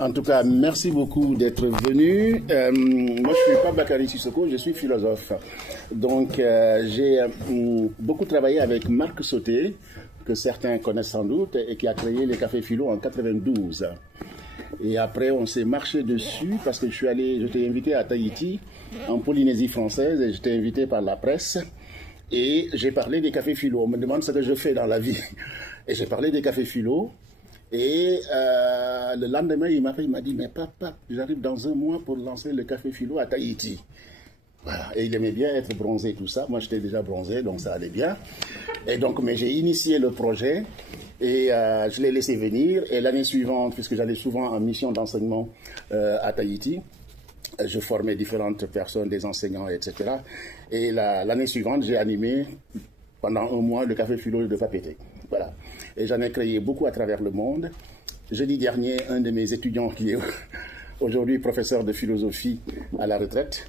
En tout cas, merci beaucoup d'être venu. Moi, je ne suis pas Bakary Sissoko, je suis philosophe. Donc, j'ai beaucoup travaillé avec Marc Sauté, que certains connaissent sans doute, et qui a créé les cafés philo en 92. Et après, on s'est marché dessus parce que j'étais invité à Tahiti, en Polynésie française, et j'étais invité par la presse. Et j'ai parlé des cafés philo. On me demande ce que je fais dans la vie. Et j'ai parlé des cafés philo. Et le lendemain, il m'a dit, mais papa, j'arrive dans un mois pour lancer le café philo à Tahiti. Voilà. Et il aimait bien être bronzé, tout ça. Moi, j'étais déjà bronzé, donc ça allait bien. Et donc, mais j'ai initié le projet et je l'ai laissé venir. Et l'année suivante, puisque j'allais souvent en mission d'enseignement à Tahiti, je formais différentes personnes, des enseignants, etc. Et l'année suivante, j'ai animé pendant un mois le café philo de Papeete. Voilà. Et j'en ai créé beaucoup à travers le monde. Jeudi dernier, un de mes étudiants qui est aujourd'hui professeur de philosophie à la retraite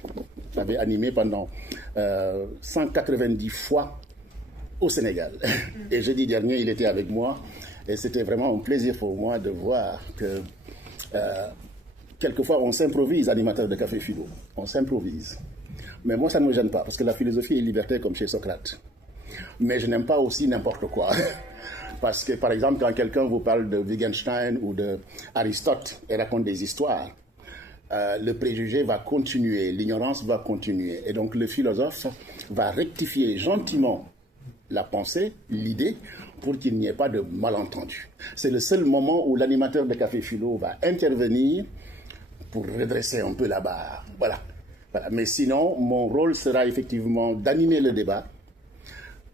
avait animé pendant 190 fois au Sénégal. Et jeudi dernier, il était avec moi. Et c'était vraiment un plaisir pour moi de voir que quelquefois on s'improvise animateur de café philo. On s'improvise. Mais moi, ça ne me gêne pas, parce que la philosophie est liberté comme chez Socrate. Mais je n'aime pas aussi n'importe quoi. Parce que, par exemple, quand quelqu'un vous parle de Wittgenstein ou d'Aristote et raconte des histoires, le préjugé va continuer, l'ignorance va continuer. Et donc, le philosophe va rectifier gentiment la pensée, l'idée, pour qu'il n'y ait pas de malentendu. C'est le seul moment où l'animateur de café philo va intervenir pour redresser un peu la barre. Voilà. Mais sinon, mon rôle sera effectivement d'animer le débat.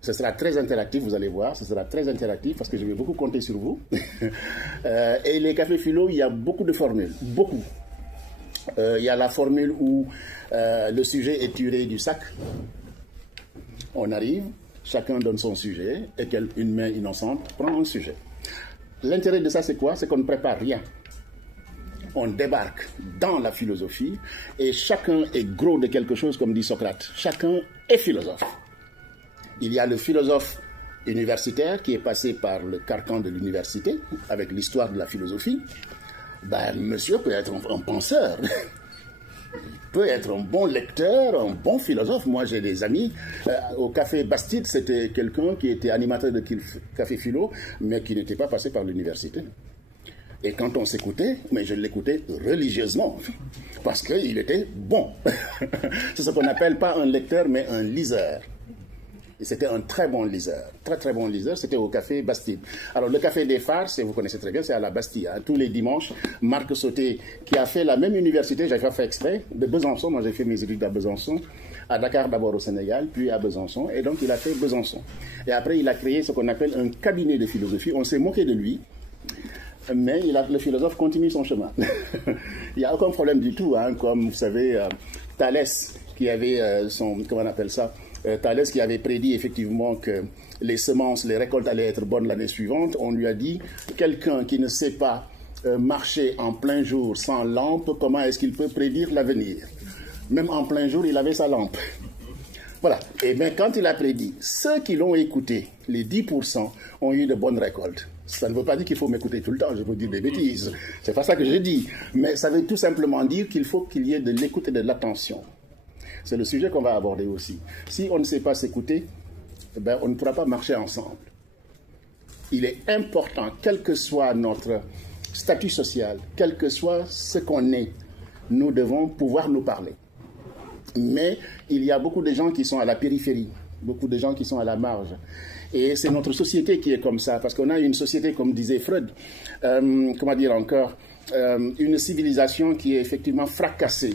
Ce sera très interactif, vous allez voir, ce sera très interactif parce que je vais beaucoup compter sur vous. Et les cafés philo, il y a beaucoup de formules, beaucoup. Il y a la formule où le sujet est tiré du sac. On arrive, chacun donne son sujet et une main innocente prend un sujet. L'intérêt de ça, c'est quoi? C'est qu'on ne prépare rien. On débarque dans la philosophie et chacun est gros de quelque chose, comme dit Socrate. Chacun est philosophe. Il y a le philosophe universitaire qui est passé par le carcan de l'université avec l'histoire de la philosophie. Ben, monsieur peut être un penseur. Il peut être un bon lecteur, un bon philosophe. Moi, j'ai des amis. Au Café Bastide, c'était quelqu'un qui était animateur de café philo, mais qui n'était pas passé par l'université. Et quand on s'écoutait, mais je l'écoutais religieusement, parce qu'il était bon. C'est ce qu'on n'appelle pas un lecteur, mais un liseur. Et c'était un très bon liseur, très très bon liseur. C'était au Café Bastide. Alors le Café des Phares, vous connaissez très bien, c'est à la Bastille. Hein. Tous les dimanches, Marc Sauté, qui a fait la même université, j'avais pas fait exprès, de Besançon. Moi j'ai fait mes études à Besançon, à Dakar d'abord au Sénégal, puis à Besançon. Et donc il a fait Besançon. Et après il a créé ce qu'on appelle un cabinet de philosophie. On s'est moqué de lui. Mais le philosophe continue son chemin. Il n'y a aucun problème du tout. Hein, comme vous savez, Thalès, qui avait comment on appelle ça, Thalès qui avait prédit effectivement que les semences, les récoltes allaient être bonnes l'année suivante. On lui a dit, quelqu'un qui ne sait pas marcher en plein jour sans lampe, comment est-ce qu'il peut prédire l'avenir? Même en plein jour, il avait sa lampe. Voilà. Et bien, quand il a prédit, ceux qui l'ont écouté, les 10%, ont eu de bonnes récoltes. Ça ne veut pas dire qu'il faut m'écouter tout le temps, je peux dire des bêtises. C'est pas ça que je dis. Mais ça veut tout simplement dire qu'il faut qu'il y ait de l'écoute et de l'attention. C'est le sujet qu'on va aborder aussi. Si on ne sait pas s'écouter, ben on ne pourra pas marcher ensemble. Il est important, quel que soit notre statut social, quel que soit ce qu'on est, nous devons pouvoir nous parler. Mais il y a beaucoup de gens qui sont à la périphérie, beaucoup de gens qui sont à la marge. Et c'est notre société qui est comme ça, parce qu'on a une société, comme disait Freud, comment dire encore, une civilisation qui est effectivement fracassée.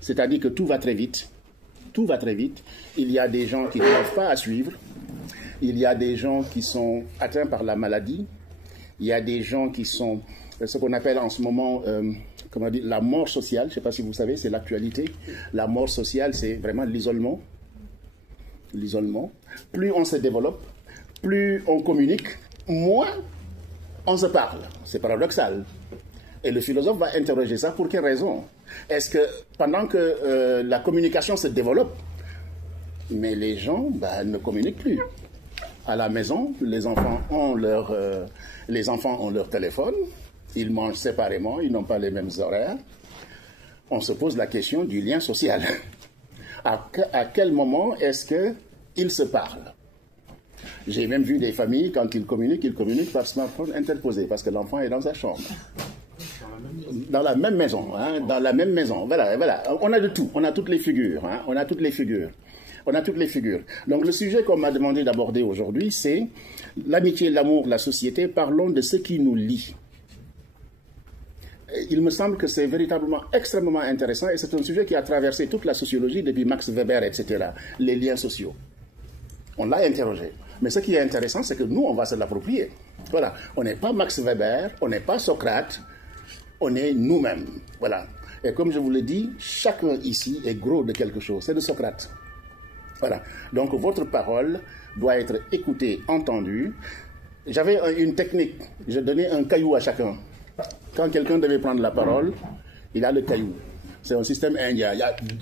C'est-à-dire que tout va très vite. Tout va très vite. Il y a des gens qui n'arrivent pas à suivre. Il y a des gens qui sont atteints par la maladie. Il y a des gens qui sont ce qu'on appelle en ce moment comment dire, la mort sociale. Je ne sais pas si vous savez, c'est l'actualité. La mort sociale, c'est vraiment l'isolement. L'isolement. Plus on se développe, plus on communique, moins on se parle. C'est paradoxal. Et le philosophe va interroger ça pour quelle raison? Est-ce que pendant que la communication se développe, mais les gens ne communiquent plus? À la maison, les enfants ont leur téléphone, ils mangent séparément, ils n'ont pas les mêmes horaires. On se pose la question du lien social. À quel moment est-ce qu'ils se parlent? J'ai même vu des familles, quand ils communiquent par smartphone interposé, parce que l'enfant est dans sa chambre. Dans la même maison, hein, dans la même maison. Voilà, voilà. On a de tout, on a toutes les figures, hein, on a toutes les figures. On a toutes les figures. Donc le sujet qu'on m'a demandé d'aborder aujourd'hui, c'est l'amitié, l'amour, la société. Parlons de ce qui nous lie. Il me semble que c'est véritablement extrêmement intéressant et c'est un sujet qui a traversé toute la sociologie depuis Max Weber, etc. Les liens sociaux. On l'a interrogé. Mais ce qui est intéressant, c'est que nous, on va se l'approprier. Voilà. On n'est pas Max Weber, on n'est pas Socrate, on est nous-mêmes. Voilà. Et comme je vous l'ai dit, chacun ici est gros de quelque chose. C'est de Socrate. Voilà. Donc votre parole doit être écoutée, entendue. J'avais une technique. Je donnais un caillou à chacun. Quand quelqu'un devait prendre la parole, il a le caillou. C'est un système indien.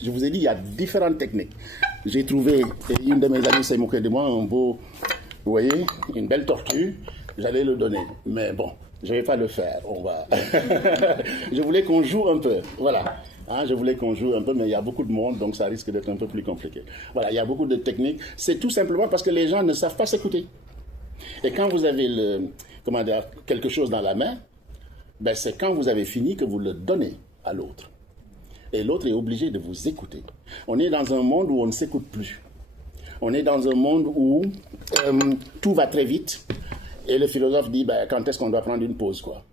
Je vous ai dit, il y a différentes techniques. J'ai trouvé, et une de mes amies s'est moquée de moi, un beau, vous voyez, une belle tortue. J'allais le donner. Mais bon, je ne vais pas le faire. On va. Je voulais qu'on joue un peu. Voilà. Hein, je voulais qu'on joue un peu, mais il y a beaucoup de monde, donc ça risque d'être un peu plus compliqué. Voilà, il y a beaucoup de techniques. C'est tout simplement parce que les gens ne savent pas s'écouter. Et quand vous avez quelque chose dans la main, ben c'est quand vous avez fini que vous le donnez à l'autre. Et l'autre est obligé de vous écouter. On est dans un monde où on ne s'écoute plus. On est dans un monde où tout va très vite. Et le philosophe dit, ben, quand est-ce qu'on doit prendre une pause, quoi?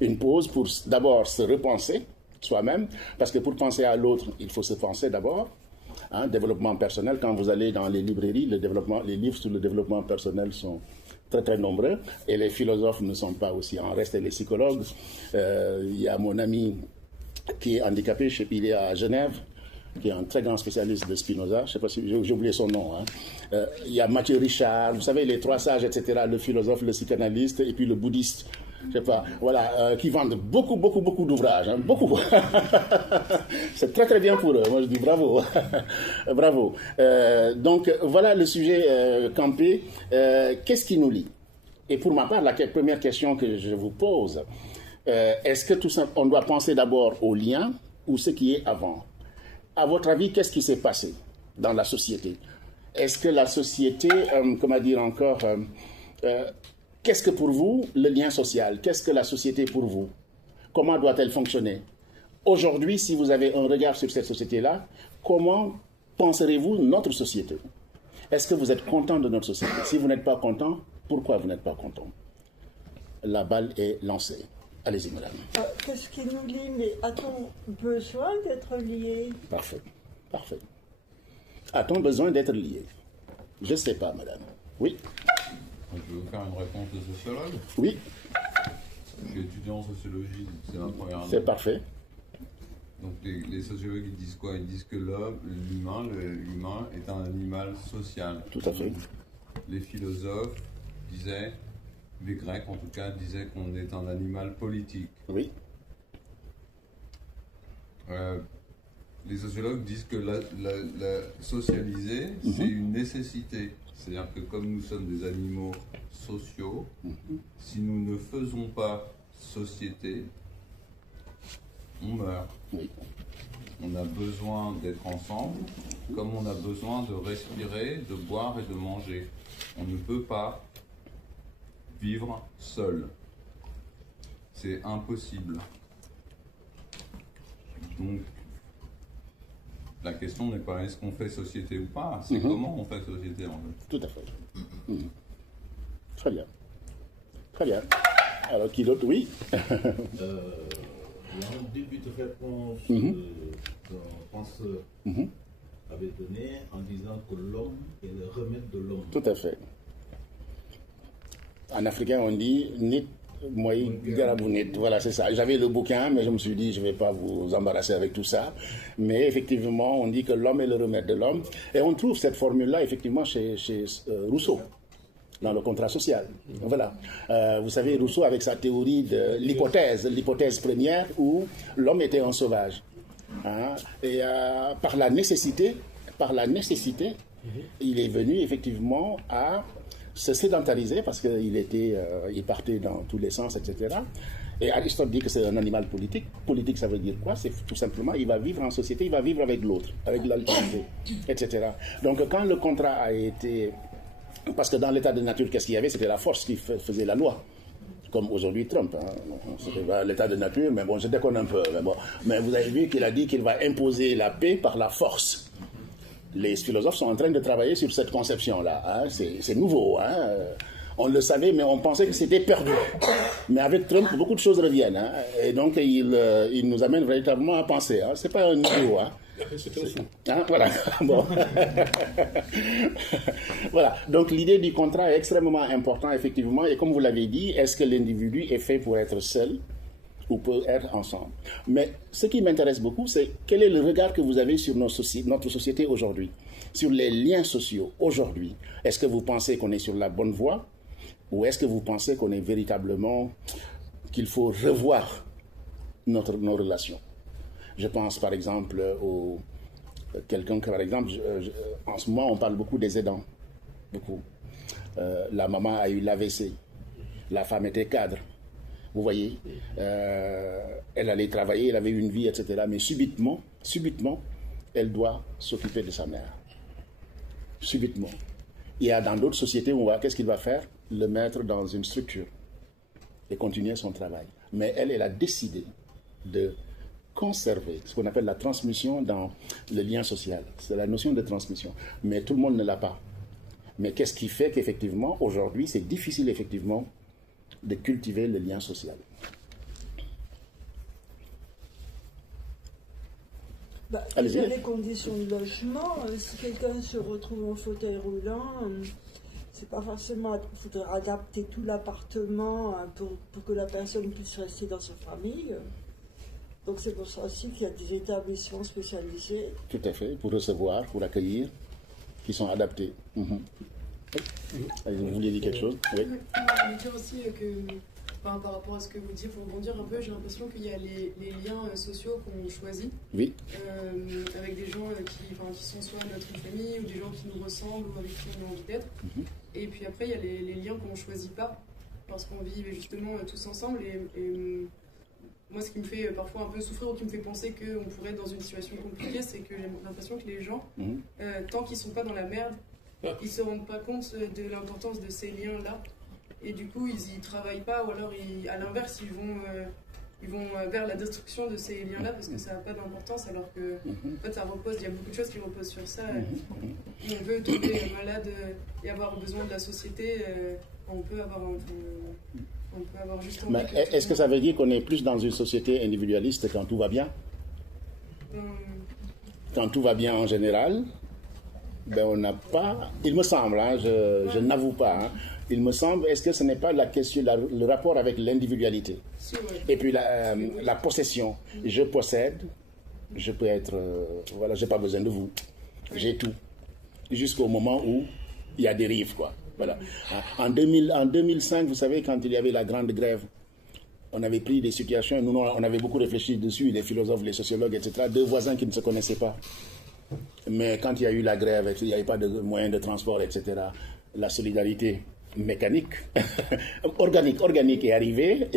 Une pause pour d'abord se repenser soi-même, parce que pour penser à l'autre, il faut se penser d'abord. Hein, développement personnel, quand vous allez dans les librairies, les livres sur le développement personnel sont très très nombreux, et les philosophes ne sont pas aussi en reste, et les psychologues. Il y a mon ami qui est handicapé, il est à Genève, qui est un très grand spécialiste de Spinoza, je ne sais pas si j'ai oublié son nom. Hein. Il y a Mathieu Richard, vous savez, les trois sages, etc., le philosophe, le psychanalyste, et puis le bouddhiste. Je sais pas, voilà, qui vendent beaucoup d'ouvrages, hein, beaucoup. C'est très très bien pour eux. Moi je dis bravo, bravo. Donc voilà le sujet campé. Qu'est-ce qui nous lie? Et pour ma part, la première question que je vous pose, est-ce que tout ça, on doit penser d'abord au lien ou ce qui est avant? À votre avis, qu'est-ce qui s'est passé dans la société? Est-ce que la société, comment dire encore, qu'est-ce que pour vous le lien social? Qu'est-ce que la société pour vous? Comment doit-elle fonctionner? Aujourd'hui, si vous avez un regard sur cette société-là, comment penserez-vous notre société? Est-ce que vous êtes content de notre société? Si vous n'êtes pas content, pourquoi vous n'êtes pas content? La balle est lancée. Allez-y, madame. Qu'est-ce qui nous lie? Mais a-t-on besoin d'être liés? Parfait, parfait. A-t-on besoin d'être liés? Je ne sais pas, madame. Oui. Je vais vous faire une réponse de sociologue. Oui. Je suis étudiant en sociologie, c'est ma première année. C'est parfait. Donc les sociologues ils disent quoi? Ils disent que l'humain est un animal social. Tout à fait. Les philosophes disaient, les Grecs en tout cas, disaient qu'on est un animal politique. Oui. Les sociologues disent que la socialiser, c'est une nécessité. C'est-à-dire que comme nous sommes des animaux sociaux, si nous ne faisons pas société, on meurt. Oui. On a besoin d'être ensemble, comme on a besoin de respirer, de boire et de manger. On ne peut pas vivre seul. C'est impossible. Donc, la question n'est pas est-ce qu'on fait société ou pas, c'est comment on fait société en fait. Tout à fait. Très bien. Très bien. Alors, qui d'autre? Oui. Il y a un début de réponse qu'un penseur avait donné en disant que l'homme est le remède de l'homme. Tout à fait. En africain, on dit nit moi garabunit. Voilà, c'est ça. J'avais le bouquin, mais je me suis dit, je ne vais pas vous embarrasser avec tout ça. Mais effectivement, on dit que l'homme est le remède de l'homme. Et on trouve cette formule-là, effectivement, chez Rousseau, dans le contrat social. Voilà. Vous savez, Rousseau, avec sa théorie de l'hypothèse première, où l'homme était un sauvage. Hein, et par la nécessité, il est venu, effectivement, à se sédentariser parce qu'il partait dans tous les sens, etc. Et Aristote dit que c'est un animal politique. Politique, ça veut dire quoi? C'est tout simplement, il va vivre en société, il va vivre avec l'autre, avec l'altérité, etc. Donc quand le contrat a été... Parce que dans l'état de nature, qu'est-ce qu'il y avait? C'était la force qui faisait la loi. Comme aujourd'hui Trump. Hein. C'était pas l'état de nature, mais bon, je déconne un peu. Mais, bon. Mais vous avez vu qu'il a dit qu'il va imposer la paix par la force. Les philosophes sont en train de travailler sur cette conception-là. Hein. C'est nouveau. Hein. On le savait, mais on pensait que c'était perdu. Mais avec Trump, beaucoup de choses reviennent. Hein. Et donc, il nous amène véritablement à penser. Hein. C'est pas un nouveau. Hein. Hein, voilà. Bon. Voilà. Donc, l'idée du contrat est extrêmement importante, effectivement. Et comme vous l'avez dit, est-ce que l'individu est fait pour être seul ou peut être ensemble? Mais ce qui m'intéresse beaucoup, c'est quel est le regard que vous avez sur notre société aujourd'hui, sur les liens sociaux aujourd'hui. Est-ce que vous pensez qu'on est sur la bonne voie? Ou est-ce que vous pensez qu'on est véritablement, qu'il faut revoir nos relations? Je pense par exemple quelqu'un que, par exemple, en ce moment on parle beaucoup des aidants. Beaucoup. La maman a eu l'AVC. La femme était cadre. Vous voyez, elle allait travailler, elle avait une vie, etc. Mais subitement, elle doit s'occuper de sa mère. Subitement. Il y a dans d'autres sociétés où on voit qu'est-ce qu'il va faire? Le mettre dans une structure et continuer son travail. Mais elle a décidé de conserver ce qu'on appelle la transmission dans le lien social. C'est la notion de transmission. Mais tout le monde ne l'a pas. Mais qu'est-ce qui fait qu'effectivement, aujourd'hui, c'est difficile, effectivement, de cultiver le lien social? Déjà, les conditions de logement, si quelqu'un se retrouve en fauteuil roulant, c'est pas forcément... Il faudrait adapter tout l'appartement pour que la personne puisse rester dans sa famille. Donc c'est pour ça aussi qu'il y a des établissements spécialisés. Tout à fait, pour recevoir, pour accueillir, qui sont adaptés. Allez, vous vouliez dire quelque chose? Oui. Je veux dire aussi que par rapport à ce que vous dites, pour rebondir un peu, j'ai l'impression qu'il y a les liens sociaux qu'on choisit. Oui. Avec des gens qui sont soit notre famille ou des gens qui nous ressemblent ou avec qui on a envie d'être. Et puis après, il y a les liens qu'on ne choisit pas parce qu'on vit justement tous ensemble. Et moi, ce qui me fait parfois un peu souffrir ou qui me fait penser qu'on pourrait être dans une situation compliquée, c'est que j'ai l'impression que les gens, tant qu'ils ne sont pas dans la merde, ils ne se rendent pas compte de l'importance de ces liens-là. Et du coup, ils n'y travaillent pas, ou alors, à l'inverse, ils vont vers la destruction de ces liens-là parce que ça n'a pas d'importance, alors que en fait, ça repose, il y a beaucoup de choses qui reposent sur ça. Et on veut tomber malade et avoir besoin de la société, on peut avoir juste envie. Mais est-ce que ça veut dire qu'on est plus dans une société individualiste quand tout va bien? Quand tout va bien en général, ben on n'a pas, il me semble, hein, je n'avoue pas, hein, il me semble, est-ce que ce n'est pas la question, le rapport avec l'individualité? Et puis la possession. Je possède, je peux être, voilà, j'ai pas besoin de vous, j'ai tout. Jusqu'au moment où il y a des dérive, quoi. Voilà. En 2005, vous savez, quand il y avait la grande grève, on avait pris des situations, nous on avait beaucoup réfléchi dessus, les philosophes, les sociologues, etc., deux voisins qui ne se connaissaient pas. Mais quand il y a eu la grève, il n'y avait pas de moyens de transport, etc., la solidarité mécanique, organique est arrivée,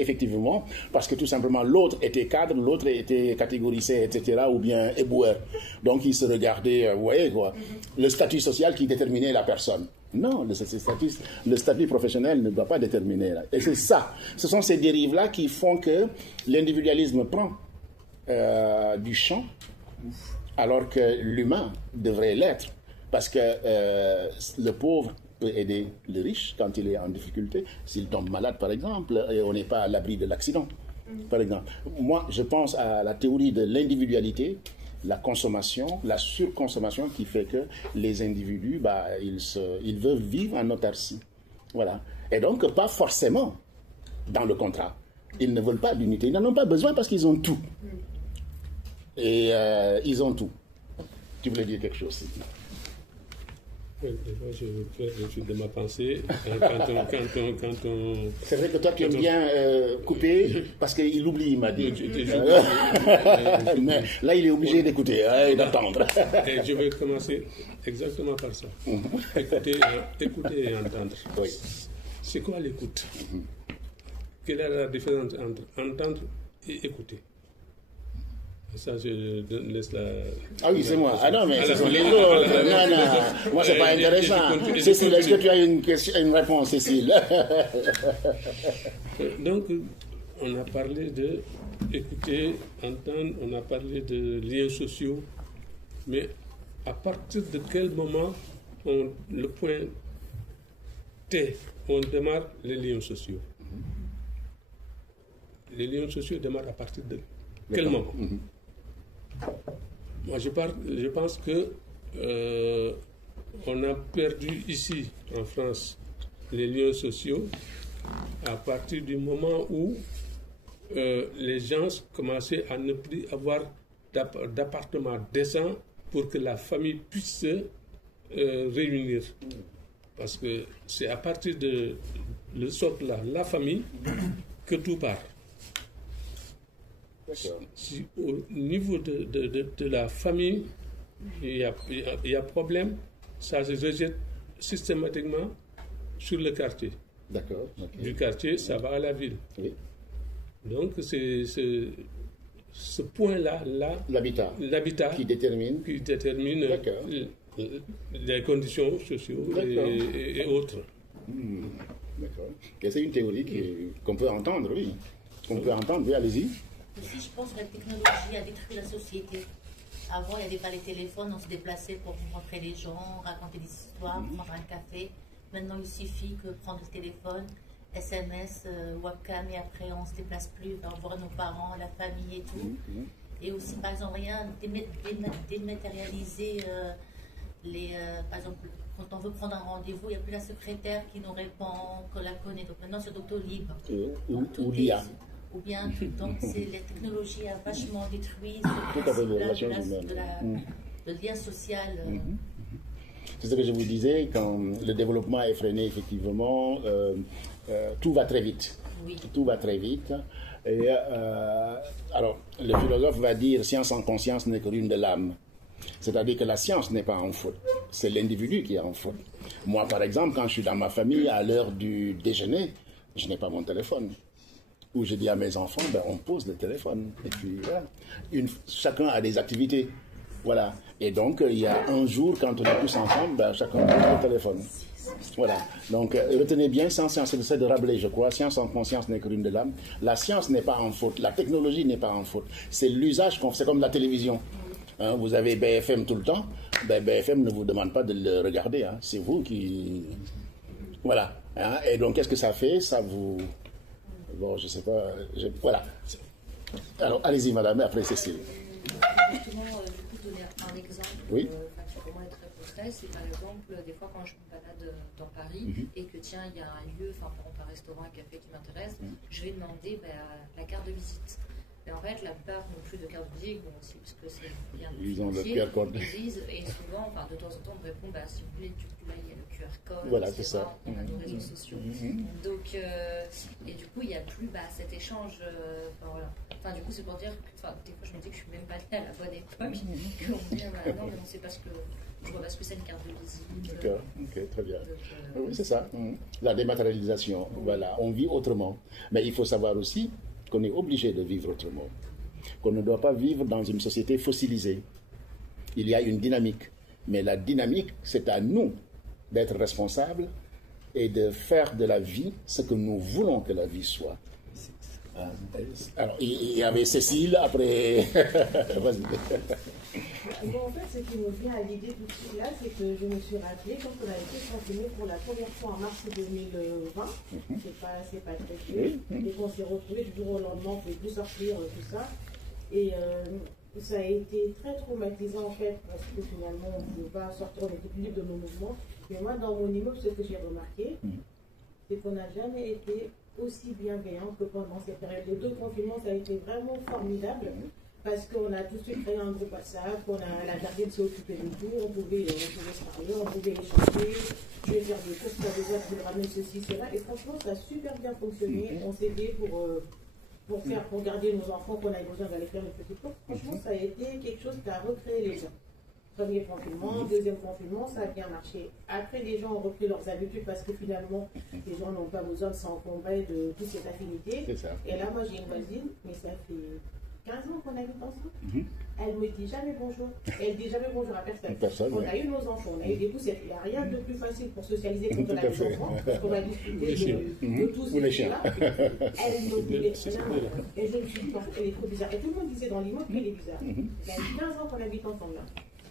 effectivement, parce que tout simplement l'autre était cadre, l'autre était catégorisé, etc., ou bien éboueur. Donc ils se regardaient, vous voyez quoi, le statut social qui déterminait la personne. Non, le statut professionnel ne doit pas déterminer. Là. Et c'est ça, ce sont ces dérives-là qui font que l'individualisme prend du champ, alors que l'humain devrait l'être, parce que le pauvre peut aider le riche quand il est en difficulté, s'il tombe malade par exemple, et on n'est pas à l'abri de l'accident, par exemple. Moi, je pense à la théorie de l'individualité, la consommation, la surconsommation qui fait que les individus, ils veulent vivre en autarcie. Voilà. Et donc, pas forcément dans le contrat. Ils ne veulent pas d'unité. Ils n'en ont pas besoin parce qu'ils ont tout. Et ils ont tout. Tu voulais dire quelque chose? Oui, je vais faire le suite de ma pensée. Quand on... C'est vrai que toi, tu aimes bien couper parce qu'il oublie, il m'a dit. Mais là, il est obligé d'écouter et d'attendre. Et je vais commencer exactement par ça. Écouter et entendre. Oui. C'est quoi l'écoute? quelle est la différence entre entendre et écouter? Ça, je laisse la... Ah oui, c'est moi. Ah non, mais ce sont les autres. Non, non, moi, c'est pas intéressant. Cécile, est-ce que tu as une réponse, Cécile? Donc, on a parlé de écouter, entendre, on a parlé de liens sociaux, mais à partir de quel moment le point T, on démarre les liens sociaux? Les liens sociaux démarrent à partir de quel moment? Moi, je pense que on a perdu ici, en France, les liens sociaux à partir du moment où les gens commençaient à ne plus avoir d'appartement décent pour que la famille puisse se réunir. Parce que c'est à partir de le socle-là, la famille, que tout part. Si au niveau de la famille, il y a problème, ça se rejette systématiquement sur le quartier. D'accord. Okay. Du quartier, ça va à la ville. Oui. Donc, c'est ce point-là, l'habitat qui détermine les conditions sociales et autres. D'accord. Et c'est une théorie qu'on peut entendre, oui. Qu'on peut entendre, oui, allez-y. Aussi, je pense que la technologie a détruit la société. Avant, il n'y avait pas les téléphones, on se déplaçait pour rencontrer les gens, raconter des histoires, prendre un café. Maintenant, il suffit que prendre le téléphone, SMS, webcam, et après, on ne se déplace plus, on voir nos parents, la famille et tout. Et aussi, par exemple, rien dématérialiser par exemple, quand on veut prendre un rendez-vous, il n'y a plus la secrétaire qui nous répond, qu'on la connaît. Donc maintenant, c'est docteur libre. Ou l'IA. Ou bien, donc la technologie a vachement détruit le lien social. C'est ce que je vous disais, quand le développement est freiné, effectivement, tout va très vite. Oui. Tout va très vite. Et, alors, le philosophe va dire, science en conscience n'est que l'une de l'âme. C'est-à-dire que la science n'est pas en faute, c'est l'individu qui est en faute. Moi, par exemple, quand je suis dans ma famille, à l'heure du déjeuner, je n'ai pas mon téléphone. Où je dis à mes enfants, ben, on pose le téléphone. Et puis voilà. Chacun a des activités. Voilà. Et donc, il y a un jour, quand on est tous ensemble, ben, chacun a le téléphone. Voilà. Donc, retenez bien, sans science, c'est de Rabelais, je crois. Science en conscience n'est que l'une de l'âme. La science n'est pas en faute. La technologie n'est pas en faute. C'est l'usage qu'on fait. C'est comme la télévision. Hein, vous avez BFM tout le temps. Ben, BFM ne vous demande pas de le regarder. Hein. C'est vous qui... Voilà. Hein. Et donc, qu'est-ce que ça fait? Ça vous... Bon, je ne sais pas. Voilà. Alors, allez-y, madame, et après Cécile. Justement, du coup, donner un exemple oui. Qui pour moi est très concret, c'est par exemple, des fois quand je me balade dans Paris et que tiens, il y a un lieu, enfin, par exemple, un restaurant, un café qui m'intéresse, je vais demander la carte de visite. Et en fait, la plupart n'ont plus de carte de visite, bon, aussi parce que c'est bien ils ont le QR code. Ils disent, et souvent, enfin, de temps en temps, on me répond, si vous voulez, du coup, là, il y a le QR code. Voilà, c'est ça. On a nos réseaux sociaux. Donc, et du coup, il n'y a plus cet échange. Voilà. Enfin, du coup, c'est pour dire que, des fois, je me dis que je ne suis même pas née à la bonne époque. Qu'on me dit, non, mais on sait pas ce que. Je vois pas ce que c'est une carte de visite. D'accord, ok, très bien. Oui, c'est ça. La dématérialisation, voilà, on vit autrement. Mais il faut savoir aussi qu'on est obligé de vivre autrement. Qu'on ne doit pas vivre dans une société fossilisée. Il y a une dynamique. Mais la dynamique, c'est à nous d'être responsables et de faire de la vie ce que nous voulons que la vie soit. Alors, il y avait Cécile, après... Vas-y. Bon, en fait, ce qui me vient à l'idée tout de suite là, c'est que je me suis rappelé quand on a été confiné pour la première fois en mars 2020, c'est pas très vieux, et qu'on s'est retrouvés du jour au lendemain, on ne pouvait plus sortir, tout ça. Et ça a été très traumatisant en fait, parce que finalement on ne pouvait pas sortir, on était plus libre de nos mouvements. Mais moi, dans mon immeuble, ce que j'ai remarqué, c'est qu'on n'a jamais été aussi bienveillant que pendant cette période. Les 2 confinements, ça a été vraiment formidable. Parce qu'on a tout de suite créé un groupe WhatsApp, la gardienne s'est occupée de tout, on pouvait se parler, on pouvait échanger, je vais faire des courses pour les autres, je vais ramener ceci, cela. Et franchement, ça a super bien fonctionné. On s'est aidé pour garder nos enfants qu'on avait besoin d'aller faire une petite course. Franchement, ça a été quelque chose qui a recréé les gens. Premier confinement, deuxième confinement, ça a bien marché. Après, les gens ont repris leurs habitudes parce que finalement, les gens n'ont pas besoin de s'encombrer de toute cette affinité. Et là, moi, j'ai une voisine, mais ça fait 15 ans qu'on habite ensemble. Elle ne me dit jamais bonjour. Elle ne dit jamais bonjour à personne. On a eu nos enfants, on a eu des poussettes. Il n'y a rien de plus facile pour socialiser quand on a des enfants, parce qu'on a discuté de tous ces choses-là. Elle ne voulait rien. Et je me suis dit, elle est trop bizarre. Et tout le monde disait dans l'immeuble qu'elle est bizarre. Il y a 15 ans qu'on habite ensemble là.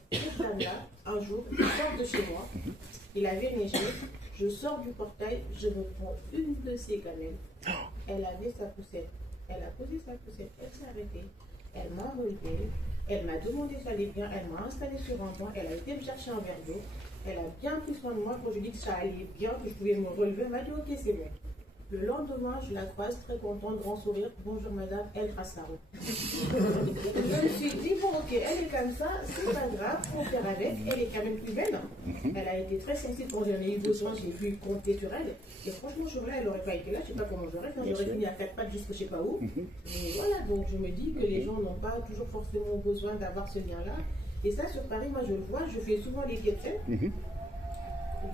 Cette femme-là, un jour, je sors de chez moi, il avait neigé, je sors du portail, je me prends une de ses gamelles. Elle avait sa poussette. Elle a posé sa poussette, elle s'est arrêtée. Elle m'a relevé, elle m'a demandé si j'allais bien, elle m'a installé sur un banc, elle a été me chercher un verre d'eau, elle a bien pris soin de moi. Quand je dis que ça allait bien, que je pouvais me relever, elle m'a dit ok, c'est bon. Le lendemain, je la croise, très contente, grand sourire, bonjour madame, elle trace la route. Je me suis dit, bon ok, elle est comme ça, c'est pas grave, faut faire avec, elle est quand même plus belle. Elle a été très sensible quand j'en ai eu besoin, j'ai pu compter sur elle. Et franchement, ce jour-là, elle n'aurait pas été là, je ne sais pas comment j'aurais fait, j'aurais fini à 4 pattes jusqu'à je ne sais pas où. Mais voilà, donc je me dis que les gens n'ont pas toujours forcément besoin d'avoir ce lien-là. Et ça, sur Paris, moi je le vois, je fais souvent les quais de scène.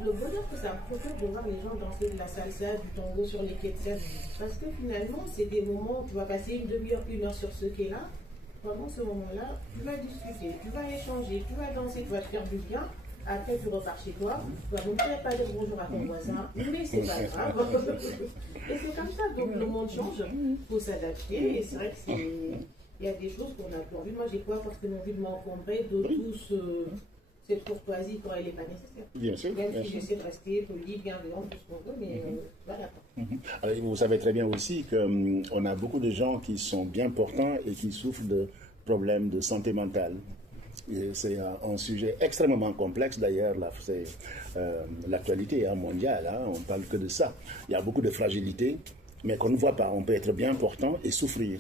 Le bonheur que ça me procure de voir les gens danser de la salsa, du tango sur les quais de Seine. Parce que finalement, c'est des moments où tu vas passer une demi-heure, une heure sur ce quai-là. Pendant ce moment-là, tu vas discuter, tu vas échanger, tu vas danser, tu vas te faire du bien. Après, tu repars chez toi. Tu vas même pas dire bonjour à ton voisin, mais c'est pas grave. Et c'est comme ça. Donc le monde change, il faut s'adapter. Et c'est vrai que il y a des choses qu'on n'a plus envie. Moi, j'ai pas forcément envie de m'encombrer de tous. Cette courtoisie quand elle n'est pas nécessaire. Bien sûr. Même si j'essaie de rester poli, bienveillant, tout ce qu'on veut, mais voilà. Alors, vous savez très bien aussi qu'on a beaucoup de gens qui sont bien portants et qui souffrent de problèmes de santé mentale. C'est un sujet extrêmement complexe, d'ailleurs, c'est l'actualité mondiale, on ne parle que de ça. Il y a beaucoup de fragilité, mais qu'on ne voit pas. On peut être bien portant et souffrir.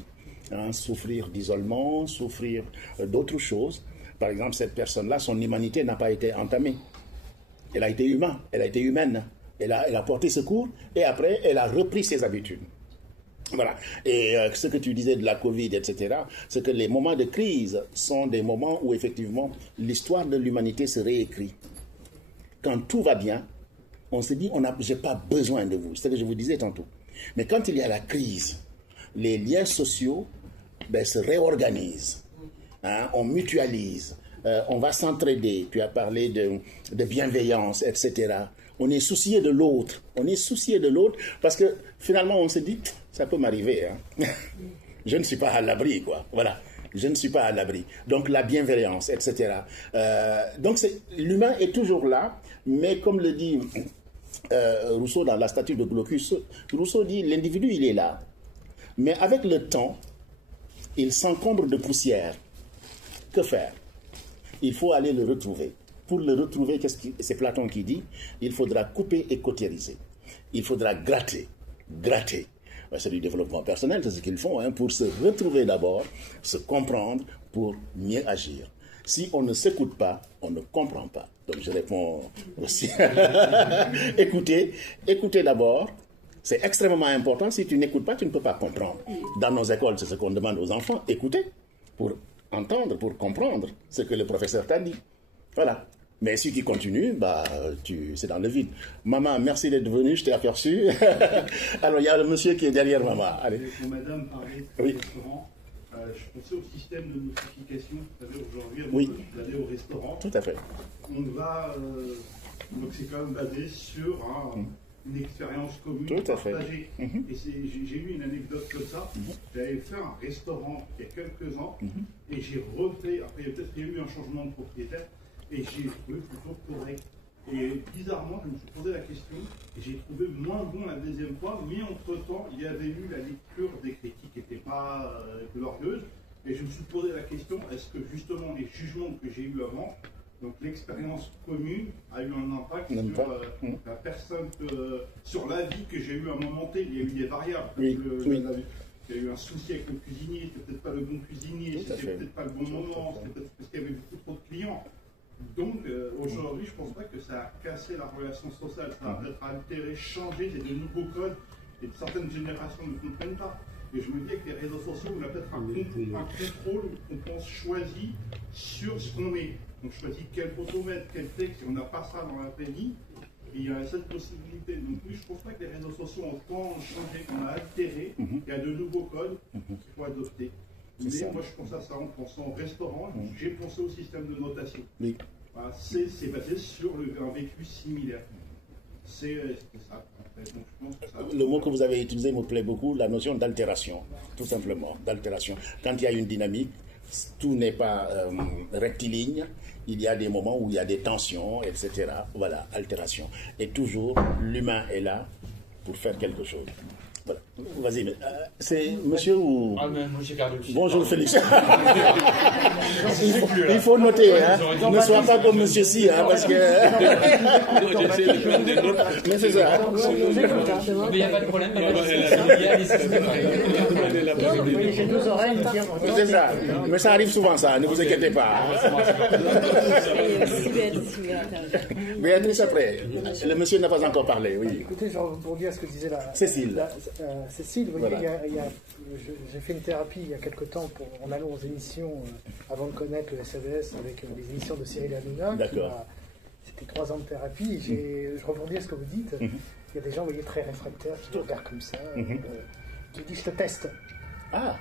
Souffrir d'isolement, souffrir d'autres choses. Par exemple, cette personne-là, son humanité n'a pas été entamée. Elle a été humaine, elle a été humaine. Elle a porté secours et après, elle a repris ses habitudes. Voilà. Et ce que tu disais de la Covid, etc., c'est que les moments de crise sont des moments où, effectivement, l'histoire de l'humanité se réécrit. Quand tout va bien, on se dit, je n'ai pas besoin de vous. C'est ce que je vous disais tantôt. Mais quand il y a la crise, les liens sociaux se réorganisent. On mutualise, on va s'entraider. Tu as parlé de bienveillance, etc. On est soucié de l'autre. On est soucié de l'autre parce que finalement on se dit, ça peut m'arriver. Je ne suis pas à l'abri, quoi. Voilà. Je ne suis pas à l'abri. Donc la bienveillance, etc. Donc l'humain est toujours là, mais comme le dit Rousseau dans la statue de Glaucus, Rousseau dit l'individu il est là, mais avec le temps, il s'encombre de poussière. Que faire? Il faut aller le retrouver. Pour le retrouver, c'est Platon qui dit, il faudra couper et cautériser. Il faudra gratter. C'est du développement personnel, c'est ce qu'ils font, pour se retrouver d'abord, se comprendre, pour mieux agir. Si on ne s'écoute pas, on ne comprend pas. Donc je réponds aussi. Écoutez d'abord. C'est extrêmement important. Si tu n'écoutes pas, tu ne peux pas comprendre. Dans nos écoles, c'est ce qu'on demande aux enfants. Écoutez pour entendre, pour comprendre ce que le professeur t'a dit. Voilà. Mais si tu continues, c'est dans le vide. Maman, merci d'être venue, je t'ai aperçu. Alors, il y a le monsieur qui est derrière maman. Allez. Quand madame parlait de restaurant, je pensais au système de notification. Vous savez, aujourd'hui, d'aller au restaurant. Tout à fait. On va... donc, c'est quand même basé sur une expérience commune partagée. Et j'ai eu une anecdote comme ça. J'avais fait un restaurant il y a quelques ans et j'ai refait, après peut-être qu'il y a eu un changement de propriétaire, et j'ai trouvé plutôt correct. Et bizarrement, je me suis posé la question et j'ai trouvé moins bon la deuxième fois, mais entre-temps, il y avait eu la lecture des critiques qui n'étaient pas glorieuses. Et je me suis posé la question, est-ce que justement les jugements que j'ai eus avant, donc l'expérience commune a eu un impact sur la personne, sur la vie que j'ai eu à un moment T. Il y a eu des variables. Il y a eu un souci avec le cuisinier, c'était peut-être pas le bon cuisinier, c'était peut-être pas le bon moment, c'était peut-être parce qu'il y avait beaucoup trop de clients. Donc aujourd'hui, je ne pense pas que ça a cassé la relation sociale, ça a peut-être altéré, changé, c'est de nouveaux codes et certaines générations ne comprennent pas. Et je me dis avec les réseaux sociaux, on a peut-être un contrôle qu'on pense choisi sur ce qu'on met. On choisit quelle photo mettre, quel texte, et on n'a pas ça dans la vraie vie. Et il y a cette possibilité. Donc oui, je ne pense pas que les réseaux sociaux ont tant changé, qu'on a altéré. Il y a de nouveaux codes qu'il faut adopter. Mais moi, je pense à ça en pensant au restaurant. J'ai pensé au système de notation. Oui. Voilà, c'est basé sur un vécu similaire. C'est ça. Donc, je pense que ça. Le mot que vous avez utilisé me plaît beaucoup, la notion d'altération, tout simplement, d'altération. Quand il y a une dynamique, tout n'est pas rectiligne, il y a des moments où il y a des tensions, etc. Voilà, altération. Et toujours, l'humain est là pour faire quelque chose. Voilà. Vas-y, c'est monsieur ou... Ah, mais moi j'ai gardé le... Bonjour Félix. Il faut noter, hein. Ne sois pas comme monsieur Si, hein, parce que... Mais c'est ça. Mais il n'y a pas de problème. J'ai deux oreilles. C'est ça. Mais ça arrive souvent, ça. Ne vous inquiétez pas. Béatrice après. Le monsieur n'a pas encore parlé, oui. Écoutez, je rebondis à ce que disait Cécile. Cécile, vous voyez, j'ai fait une thérapie il y a quelque temps en allant aux émissions avant de connaître le SADS avec les émissions de Cyril Hanouna. D'accord. C'était 3 ans de thérapie. Je rebondis à ce que vous dites. Il y a des gens, vous voyez, très réfractaires qui me regardent comme ça, qui disent je te teste. Ah,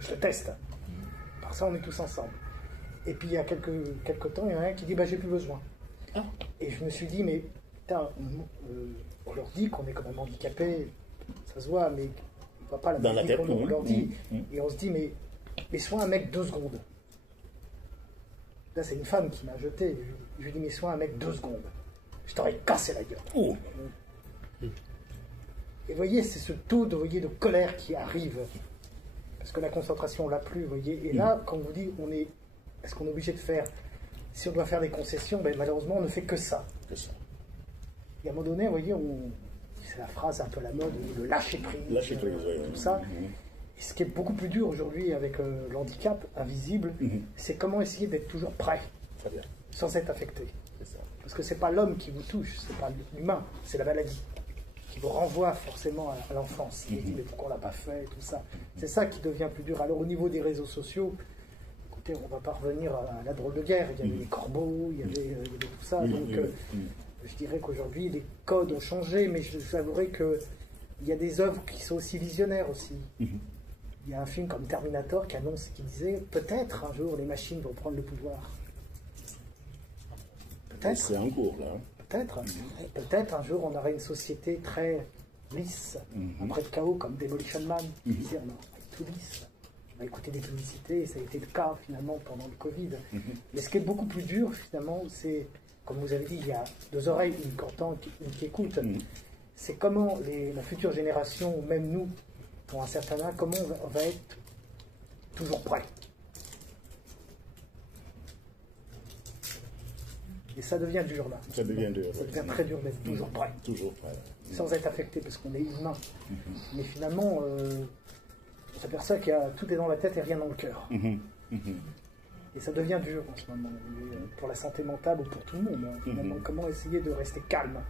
je te teste. Par ça, on est tous ensemble. Et puis il y a quelques temps, il y en a un qui dit j'ai plus besoin. Ah. Et je me suis dit mais putain, on leur dit qu'on est quand même handicapé. Ça se voit, mais on ne voit pas la maladie qu'on leur dit. Et on se dit, mais sois un mec 2 secondes. Là, c'est une femme qui m'a jeté. Je lui dis, mais sois un mec 2 secondes. Je t'aurais cassé la gueule. Et vous voyez, c'est ce taux de colère qui arrive. Parce que la concentration, on l'a plus, vous voyez. Et là, quand on vous dit, est-ce qu'on est obligé de faire... Si on doit faire des concessions, malheureusement, on ne fait que ça. Et à un moment donné, vous voyez, c'est la phrase un peu à la mode, le lâcher prise, tout ça. Et ce qui est beaucoup plus dur aujourd'hui avec l'handicap invisible, c'est comment essayer d'être toujours prêt, sans être affecté. Parce que c'est pas l'homme qui vous touche, c'est pas l'humain, c'est la maladie qui vous renvoie forcément à l'enfance. Il dit mais pourquoi on l'a pas fait, tout ça. C'est ça qui devient plus dur. Alors au niveau des réseaux sociaux, écoutez, on va pas revenir à la drôle de guerre. Il y avait les corbeaux, il y avait tout ça. Donc je dirais qu'aujourd'hui, les codes ont changé, mais je vous avouerai qu'il y a des œuvres qui sont aussi visionnaires aussi. Il y a un film comme Terminator qui disait peut-être un jour les machines vont prendre le pouvoir. Peut-être. C'est en cours, là. Peut-être. Peut-être un jour on aura une société très lisse, après le chaos comme Demolition Man, qui disait on va être tout lisse. On va écouter des publicités, et ça a été le cas finalement pendant le Covid. Mais ce qui est beaucoup plus dur finalement, c'est... Comme vous avez dit, il y a 2 oreilles, une qui entend, une qui écoute. C'est comment la future génération, ou même nous, pour un certain âge, comment on va être toujours prêt. Et ça devient dur là. Ça devient dur. Ça devient très dur d'être toujours prêt. Toujours prêt. Sans être affecté, parce qu'on est humain. Mais finalement, on s'aperçoit qu'il y a tout est dans la tête et rien dans le cœur. Et ça devient dur en ce moment, pour la santé mentale ou pour tout le monde. Finalement, comment essayer de rester calme?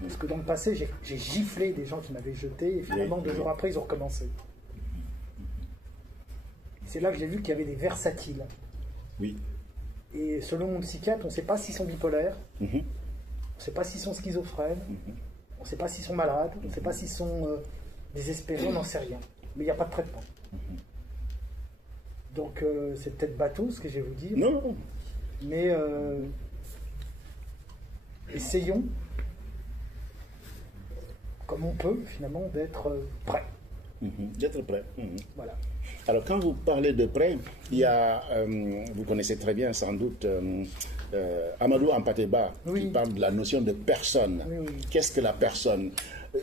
Parce que dans le passé, j'ai giflé des gens qui m'avaient jeté, et finalement, 2 jours après, ils ont recommencé. C'est là que j'ai vu qu'il y avait des versatiles. Oui. Et selon mon psychiatre, on ne sait pas s'ils sont bipolaires, on ne sait pas s'ils sont schizophrènes, on ne sait pas s'ils sont malades, on ne sait pas s'ils sont désespérés, on n'en sait rien. Mais il n'y a pas de traitement. Donc c'est peut-être bateau ce que je vais vous dire. Non. Mais essayons, comme on peut finalement, d'être prêt. D'être prêt. Voilà. Alors quand vous parlez de prêt, il y a, vous connaissez très bien sans doute Amadou Ampateba qui parle de la notion de personne. Qu'est-ce que la personne?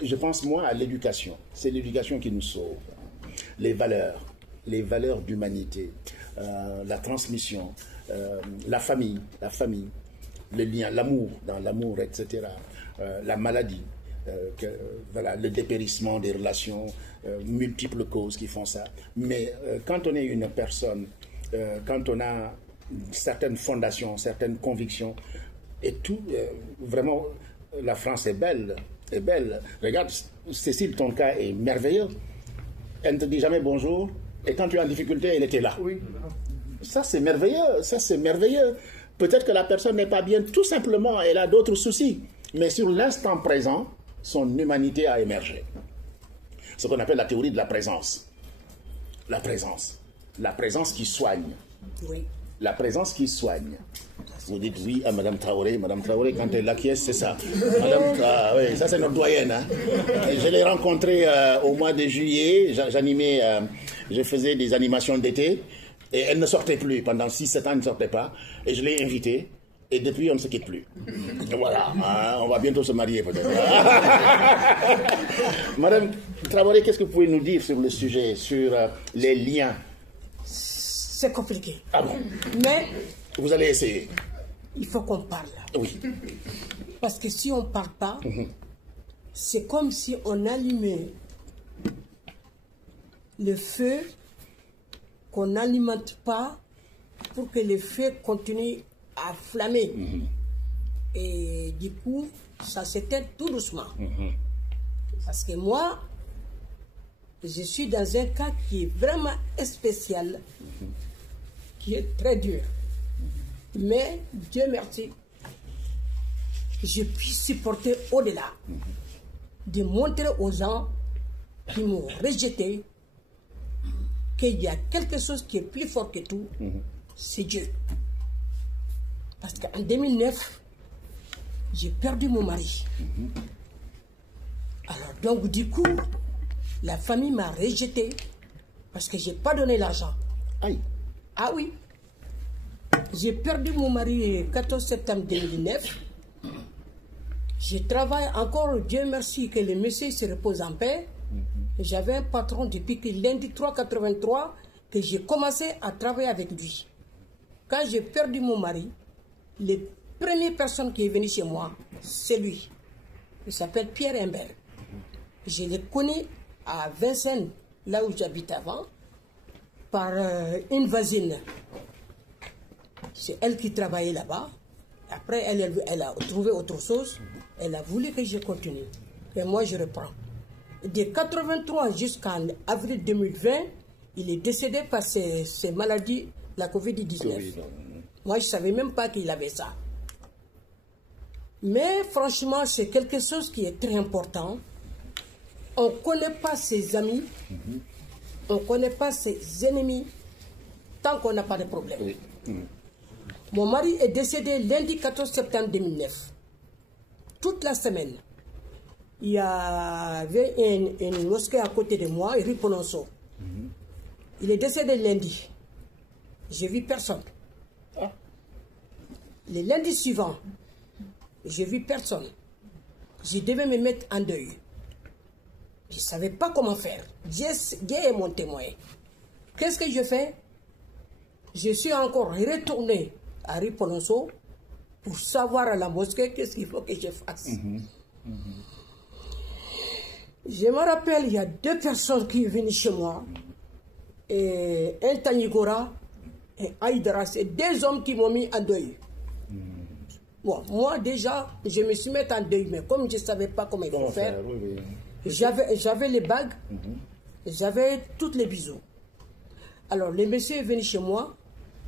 Je pense moi à l'éducation. C'est l'éducation qui nous sauve. Les valeurs d'humanité, la transmission, la famille, le lien, l'amour, etc., la maladie, voilà, le dépérissement des relations, multiples causes qui font ça. Mais quand on est une personne, quand on a certaines fondations, certaines convictions, et tout, vraiment, la France est belle. Regarde, Cécile, ton cas est merveilleux. elle ne te dit jamais bonjour, et quand tu es en difficulté, elle était là. Oui. Ça, c'est merveilleux, ça, c'est merveilleux. Peut-être que la personne n'est pas bien, tout simplement, elle a d'autres soucis. Mais sur l'instant présent, son humanité a émergé. Ce qu'on appelle la théorie de la présence. La présence. La présence qui soigne. Oui. La présence qui soigne. Vous dites oui à Madame Traoré. Madame Traoré, quand elle acquiesce, c'est ça. Oui, ça c'est notre doyenne. Hein. Je l'ai rencontrée au mois de juillet. J'animais, je faisais des animations d'été. Et elle ne sortait plus. Pendant 6-7 ans, elle ne sortait pas. Et je l'ai invitée. Et depuis, on ne se quitte plus. Voilà. Hein, on va bientôt se marier peut-être. Madame Traoré, qu'est-ce que vous pouvez nous dire sur le sujet, sur les liens? C'est compliqué. Ah bon? Mais vous allez essayer. Il faut qu'on parle. Oui. Parce que si on ne parle pas, c'est comme si on allumait le feu qu'on n'alimente pas pour que le feu continue à flammer. Et du coup, ça s'éteint tout doucement. Parce que moi, je suis dans un cas qui est vraiment spécial, qui est très dur. Mais, Dieu merci, je puis supporter au-delà, de montrer aux gens qui m'ont rejeté qu'il y a quelque chose qui est plus fort que tout, c'est Dieu. Parce qu'en 2009, j'ai perdu mon mari. Alors donc du coup, la famille m'a rejeté parce que je n'ai pas donné l'argent. Aïe. Ah oui. J'ai perdu mon mari le 14 septembre 2009. Je travaille encore, Dieu merci, que le monsieur se repose en paix. J'avais un patron depuis lundi 383 que j'ai commencé à travailler avec lui. Quand j'ai perdu mon mari, la première personne qui est venue chez moi, c'est lui. Il s'appelle Pierre Imbert. Je l'ai connu à Vincennes, là où j'habite avant, par une voisine. C'est elle qui travaillait là-bas. Après, elle a trouvé autre chose. Elle a voulu que je continue. Et moi, je reprends. De 83 jusqu'en avril 2020, il est décédé par ces maladies, la Covid-19. Moi, je ne savais même pas qu'il avait ça. Mais franchement, c'est quelque chose qui est très important. On ne connaît pas ses amis, on ne connaît pas ses ennemis, tant qu'on n'a pas de problème. Mon mari est décédé lundi 14 septembre 2009. Toute la semaine, il y avait une mosquée à côté de moi, rue Pononso. Il est décédé lundi. J'ai vu personne. Le lundi suivant, j'ai vu personne. Je devais me mettre en deuil. Je ne savais pas comment faire. Dieu est mon témoin. Qu'est-ce que je fais? Je suis encore retourné à rue Pononso pour savoir à la mosquée qu'est-ce qu'il faut que je fasse. Je me rappelle, il y a 2 personnes qui sont venues chez moi. Et un Tanigora et Aïdara, c'est 2 hommes qui m'ont mis en deuil. Bon, moi déjà, je me suis mis en deuil, mais comme je ne savais pas comment il faut faire, j'avais les bagues, j'avais toutes les bijoux. Alors, les messieurs sont venus chez moi,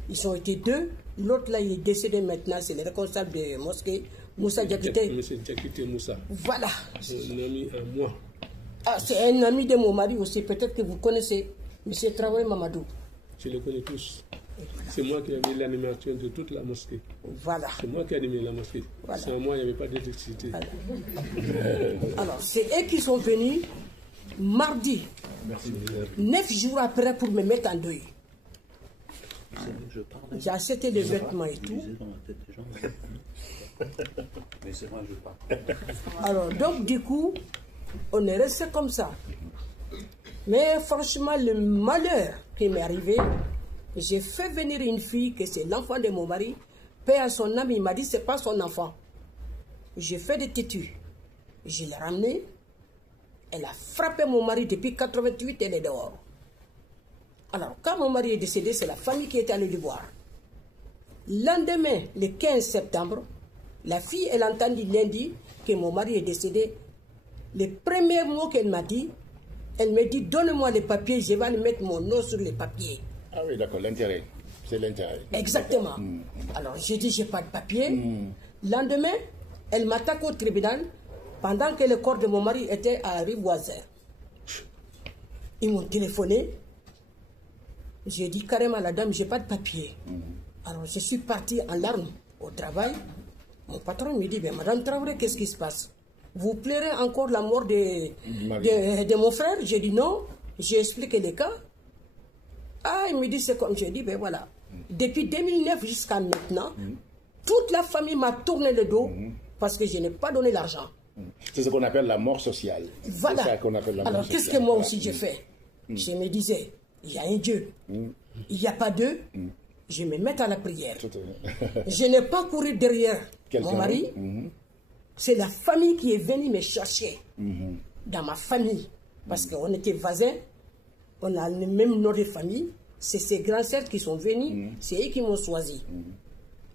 ils ont été 2. L'autre là, il est décédé maintenant, c'est le responsable de la mosquée, Moussa Diakité. Monsieur Diakité Moussa. Voilà. C'est un ami à moi. Ah, c'est un ami de mon mari aussi, peut-être que vous connaissez, Monsieur Traoré Mamadou. Je le connais tous. C'est moi qui ai mis l'animation de toute la mosquée. Voilà. C'est moi qui ai animé la mosquée. Voilà. Sans moi, il n'y avait pas d'électricité. Voilà. Alors, c'est eux qui sont venus mardi, 9 jours après, pour me mettre en deuil. J'ai acheté des vêtements et tout. Mais c'est moi, je parle. Alors, donc, du coup, on est resté comme ça. Mais franchement, le malheur qui m'est arrivé, j'ai fait venir une fille, que c'est l'enfant de mon mari. Paix à son âme, il m'a dit, c'est pas son enfant. J'ai fait des têtus. Je l'ai ramenée. Elle a frappé mon mari depuis 88, elle est dehors. Alors, quand mon mari est décédé, c'est la famille qui est allée le voir. Lendemain, le 15 septembre, la fille, elle a entendu lundi que mon mari est décédé. Le premier mot qu'elle m'a dit, Elle me dit, donne-moi les papiers, je vais aller mettre mon nom sur les papiers. Ah oui, d'accord, l'intérêt. C'est l'intérêt. Exactement. Alors, j'ai dit, j'ai pas de papier. Lendemain, elle m'attaque au tribunal pendant que le corps de mon mari était à Riboisière. Ils m'ont téléphoné. J'ai dit carrément à la dame, j'ai pas de papier. Alors, je suis partie en larmes au travail. Mon patron me dit, ben, Madame Traoré, qu'est-ce qui se passe? Vous pleurez encore la mort de mon frère? J'ai dit non. J'ai expliqué les cas. Ah, il me dit, c'est comme j'ai dit, ben voilà. Depuis 2009 jusqu'à maintenant, toute la famille m'a tourné le dos parce que je n'ai pas donné l'argent. C'est ce qu'on appelle la mort sociale. Voilà. C'est ça qu'on appelle la mort Alors, sociale. qu'est-ce que moi aussi j'ai fait? Je me disais, il y a un Dieu. Il n'y a pas d'eux. Je me mets à la prière. Je n'ai pas couru derrière mon mari. C'est la famille qui est venue me chercher dans ma famille. Parce qu'on était voisins. On a le même nom de famille. C'est ces grands-sœurs qui sont venus. C'est eux qui m'ont choisi.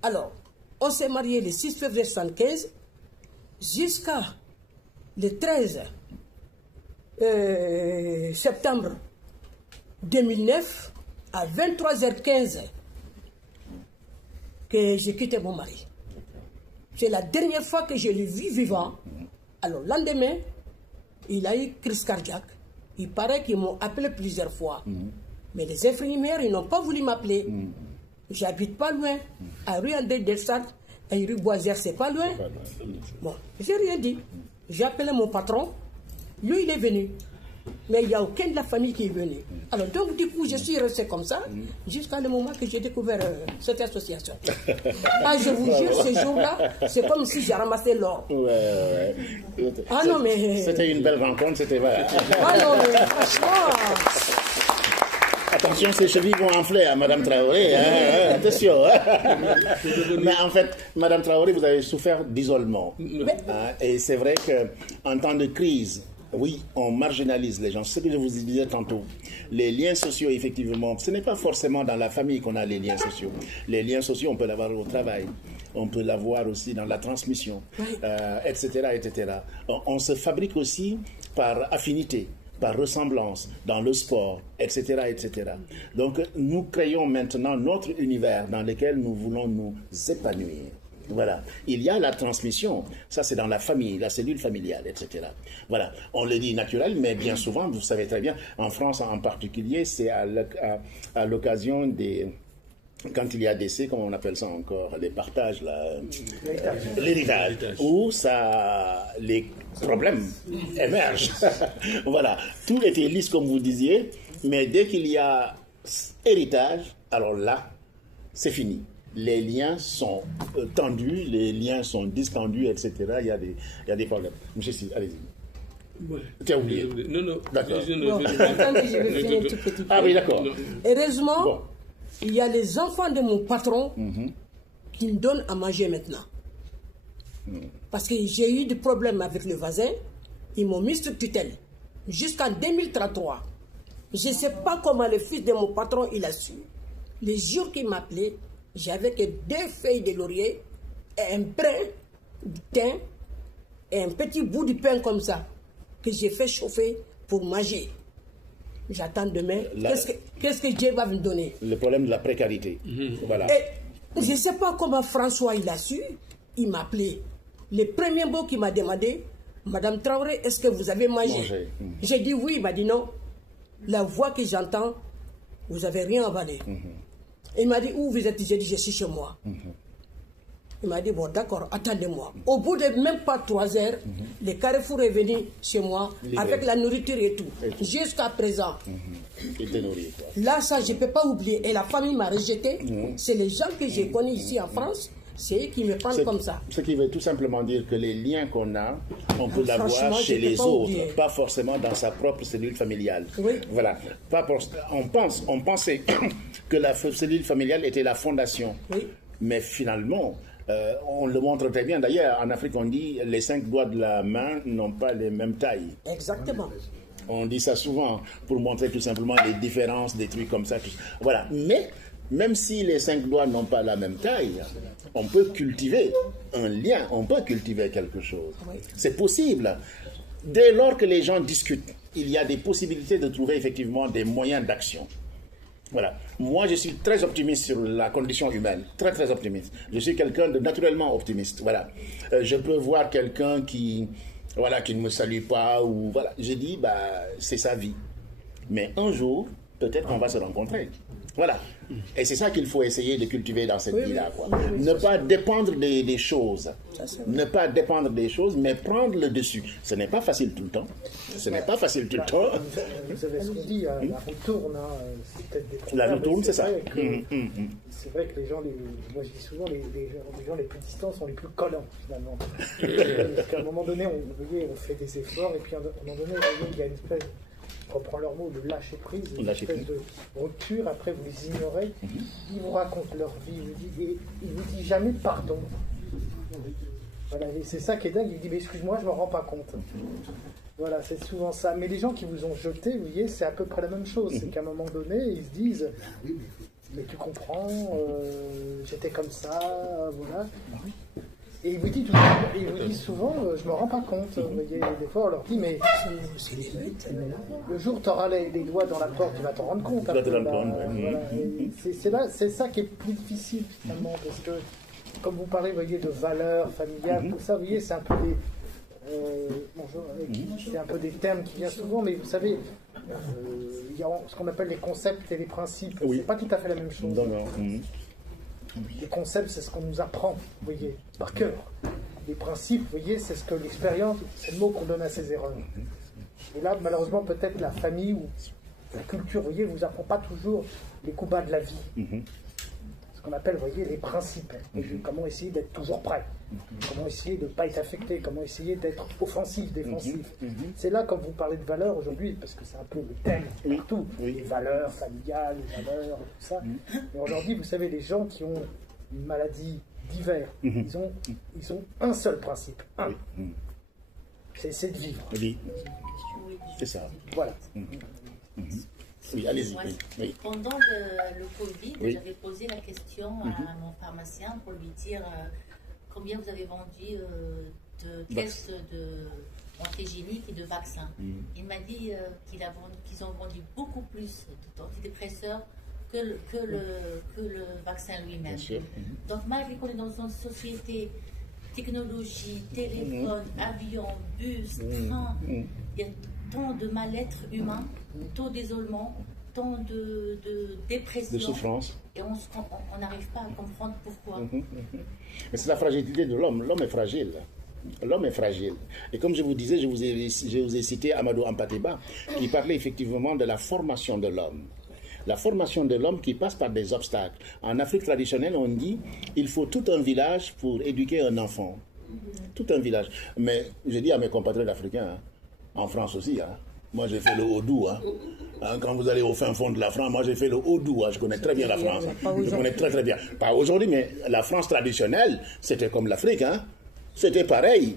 Alors, on s'est mariés le 6 février 1975 jusqu'à le 13 septembre 2009 à 23h15 que j'ai quitté mon mari. C'est la dernière fois que je l'ai vu vivant. Alors, le lendemain, il a eu crise cardiaque. Il paraît qu'ils m'ont appelé plusieurs fois. Mais les infirmières, ils n'ont pas voulu m'appeler. J'habite pas loin. À rue André Delsart et rue Boisière, c'est pas loin. Bon, j'ai rien dit. J'ai appelé mon patron. Lui, il est venu. Mais il n'y a aucun de la famille qui est venu. Alors, donc, du coup, je suis resté comme ça jusqu'à le moment que j'ai découvert cette association. Ah, je vous jure, ce jour-là, c'est comme si j'ai ramassé l'or. Ouais. Ah non, mais... C'était une belle rencontre, c'était vrai. Ah non, mais franchement... Attention, ces chevilles vont enfler à Madame Traoré. Attention. Mais en fait, Madame Traoré, vous avez souffert d'isolement. Et c'est vrai qu'en temps de crise, oui, on marginalise les gens. C'est ce que je vous disais tantôt. Les liens sociaux, effectivement, ce n'est pas forcément dans la famille qu'on a les liens sociaux. Les liens sociaux, on peut l'avoir au travail. On peut l'avoir aussi dans la transmission, etc., etc. On se fabrique aussi par affinité, par ressemblance, dans le sport, etc., etc. Donc, nous créons maintenant notre univers dans lequel nous voulons nous épanouir. Voilà. Il y a la transmission, ça c'est dans la famille, la cellule familiale, etc. Voilà. On le dit naturel, mais bien souvent, vous savez très bien, en France en particulier, c'est à l'occasion des... Quand il y a décès, comment on appelle ça encore, les partages, l'héritage, où les problèmes émergent. Voilà, tout était lisse comme vous disiez, mais dès qu'il y a héritage, alors là, c'est fini. Les liens sont tendus, les liens sont distendus, etc. Il y a des problèmes. Monsieur Si, allez-y. Ouais. Tu as oublié? Non. D'accord. Attendez, je vais finir un tout petit peu. Ah oui, d'accord. Heureusement, bon. Il y a les enfants de mon patron qui me donnent à manger maintenant. Parce que j'ai eu des problèmes avec le voisin. Ils m'ont mis sur tutelle. Jusqu'en 2033. Je ne sais pas comment le fils de mon patron il a su. Les jours qu'il m'appelait, j'avais que 2 feuilles de laurier, et un brin de thym et un petit bout de pain comme ça que j'ai fait chauffer pour manger. J'attends demain. Qu'est-ce que Dieu va me donner? Le problème de la précarité. Voilà. Et je ne sais pas comment François il a su. Il m'a appelé. Le premier mot qu'il m'a demandé, Madame Traoré, est-ce que vous avez mangé? J'ai dit oui. Il m'a dit non. La voix que j'entends, vous n'avez rien avalé. Il m'a dit où vous êtes? J'ai dit je suis chez moi. Il m'a dit bon d'accord, attendez-moi. Au bout de même pas 3 heures, le Carrefour est venu chez moi avec la nourriture et tout. Jusqu'à présent. Là, ça, je ne peux pas oublier. Et la famille m'a rejeté. C'est les gens que j'ai connus ici en France. C'est eux qui me parlent comme ça. Ce qui veut tout simplement dire que les liens qu'on a, on peut l'avoir chez les autres, pas forcément dans sa propre cellule familiale. Oui. Voilà. On pensait que la cellule familiale était la fondation. Oui. Mais finalement, on le montre très bien. D'ailleurs, en Afrique, on dit les 5 doigts de la main n'ont pas les mêmes tailles. Exactement. On dit ça souvent pour montrer tout simplement les différences, des trucs comme ça. Voilà. Mais même si les 5 doigts n'ont pas la même taille, on peut cultiver un lien, on peut cultiver quelque chose. Oui. C'est possible. Dès lors que les gens discutent, il y a des possibilités de trouver effectivement des moyens d'action. Voilà. Moi, je suis très optimiste sur la condition humaine. Très, très optimiste. Je suis quelqu'un de naturellement optimiste. Voilà. Je peux voir quelqu'un qui ne me salue pas, ou voilà. Je dis, bah, c'est sa vie. Mais un jour, peut-être qu'on va se rencontrer. Voilà. Et c'est ça qu'il faut essayer de cultiver dans cette vie-là. Ne pas dépendre des choses. Ne pas dépendre des choses, mais prendre le dessus. Ce n'est pas facile tout le temps. Ce n'est pas facile tout le temps. Vous savez ce qu'on dit, la roue tourne. C'est peut-être des problèmes. La roue tourne, c'est ça. C'est vrai que les gens, moi je dis souvent, les gens les plus distants sont les plus collants, finalement. Parce qu'à un moment donné, on fait des efforts, et puis à un moment donné, il y a une espèce, je reprends leur mot, de lâcher prise, une espèce de rupture. Après, vous les ignorez. Ils vous racontent leur vie, et ils vous disent jamais pardon. Voilà, et c'est ça qui est dingue. Il dit, mais excuse-moi, je ne me rends pas compte. Voilà, c'est souvent ça. Mais les gens qui vous ont jeté, vous voyez, c'est à peu près la même chose. C'est qu'à un moment donné, ils se disent, mais tu comprends, j'étais comme ça, voilà. Et ils vous disent souvent, je me rends pas compte. Vous voyez, des fois, on leur dit, mais le jour où tu auras les doigts dans la porte, tu vas t'en rendre compte. C'est ça qui est plus difficile, finalement, parce que, comme vous parlez, vous voyez, de valeurs familiales, tout ça, vous voyez, c'est un peu c'est un peu des termes qui viennent souvent, mais vous savez, il y a ce qu'on appelle les concepts et les principes. C'est pas tout à fait la même chose. Les concepts, c'est ce qu'on nous apprend, vous voyez, par cœur. Les principes, vous voyez, c'est ce que l'expérience, c'est le mot qu'on donne à ses erreurs. Et là, malheureusement, peut-être la famille ou la culture, vous voyez, vous apprend pas toujours les coups bas de la vie. Ce qu'on appelle, vous voyez, les principes. Comment essayer d'être toujours prêt. Comment essayer de ne pas être affecté. Comment essayer d'être offensif, défensif. C'est là, quand vous parlez de valeurs aujourd'hui, parce que c'est un peu le thème partout, les valeurs familiales, les valeurs, tout ça. Et aujourd'hui, vous savez, les gens qui ont une maladie divers, ils ont un seul principe. C'est de vivre. C'est ça. Voilà. Oui, allez-y. Oui. Pendant le Covid, j'avais posé la question à mon pharmacien pour lui dire combien vous avez vendu de caisses antigéniques et de vaccins. Il m'a dit qu'ils ont vendu beaucoup plus d'antidépresseurs que le vaccin lui-même. Donc malgré qu'on est dans une société technologie, téléphone, avion, bus, train, il y a tant de mal-être humain, tant d'isolement, tant de dépression, de souffrance. Et on n'arrive pas à comprendre pourquoi. Mais c'est la fragilité de l'homme. L'homme est fragile. L'homme est fragile. Et comme je vous disais, je vous ai cité Amadou Hampâté-Bâ, qui parlait effectivement de la formation de l'homme. La formation de l'homme qui passe par des obstacles. En Afrique traditionnelle, on dit il faut tout un village pour éduquer un enfant. Tout un village. Mais je dis à mes compatriotes africains, en France aussi, moi j'ai fait le Haut-Doubs. Quand vous allez au fin fond de la France, moi j'ai fait le Haut-Doubs. Je connais très bien la France. Je connais très très bien. Pas aujourd'hui, mais la France traditionnelle, c'était comme l'Afrique. C'était pareil.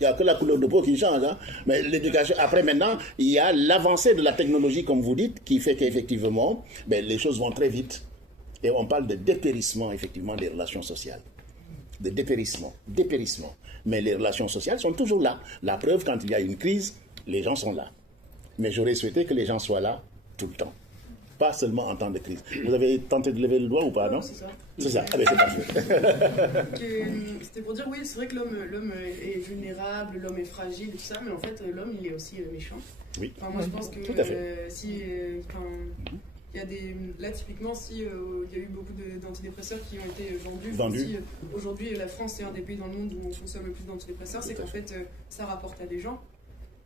Il n'y a que la couleur de peau qui change. Mais l'éducation, après maintenant, il y a l'avancée de la technologie, comme vous dites, qui fait qu'effectivement, les choses vont très vite. Et on parle de dépérissement, effectivement, des relations sociales. De dépérissement. Mais les relations sociales sont toujours là. La preuve, quand il y a une crise, les gens sont là. Mais j'aurais souhaité que les gens soient là tout le temps. Pas seulement en temps de crise. Vous avez tenté de lever le doigt ou pas, non? C'est ça. C'est ça. C'est parfait. C'était pour dire, oui, c'est vrai que l'homme est vulnérable, l'homme est fragile et tout ça, mais en fait, l'homme, il est aussi méchant. Oui. Enfin, moi, je pense que tout à fait. il y a là, typiquement, il y a eu beaucoup d'antidépresseurs qui ont été vendus. Aujourd'hui, la France, c'est un des pays dans le monde où on consomme le plus d'antidépresseurs, c'est qu'en fait, ça rapporte à des gens.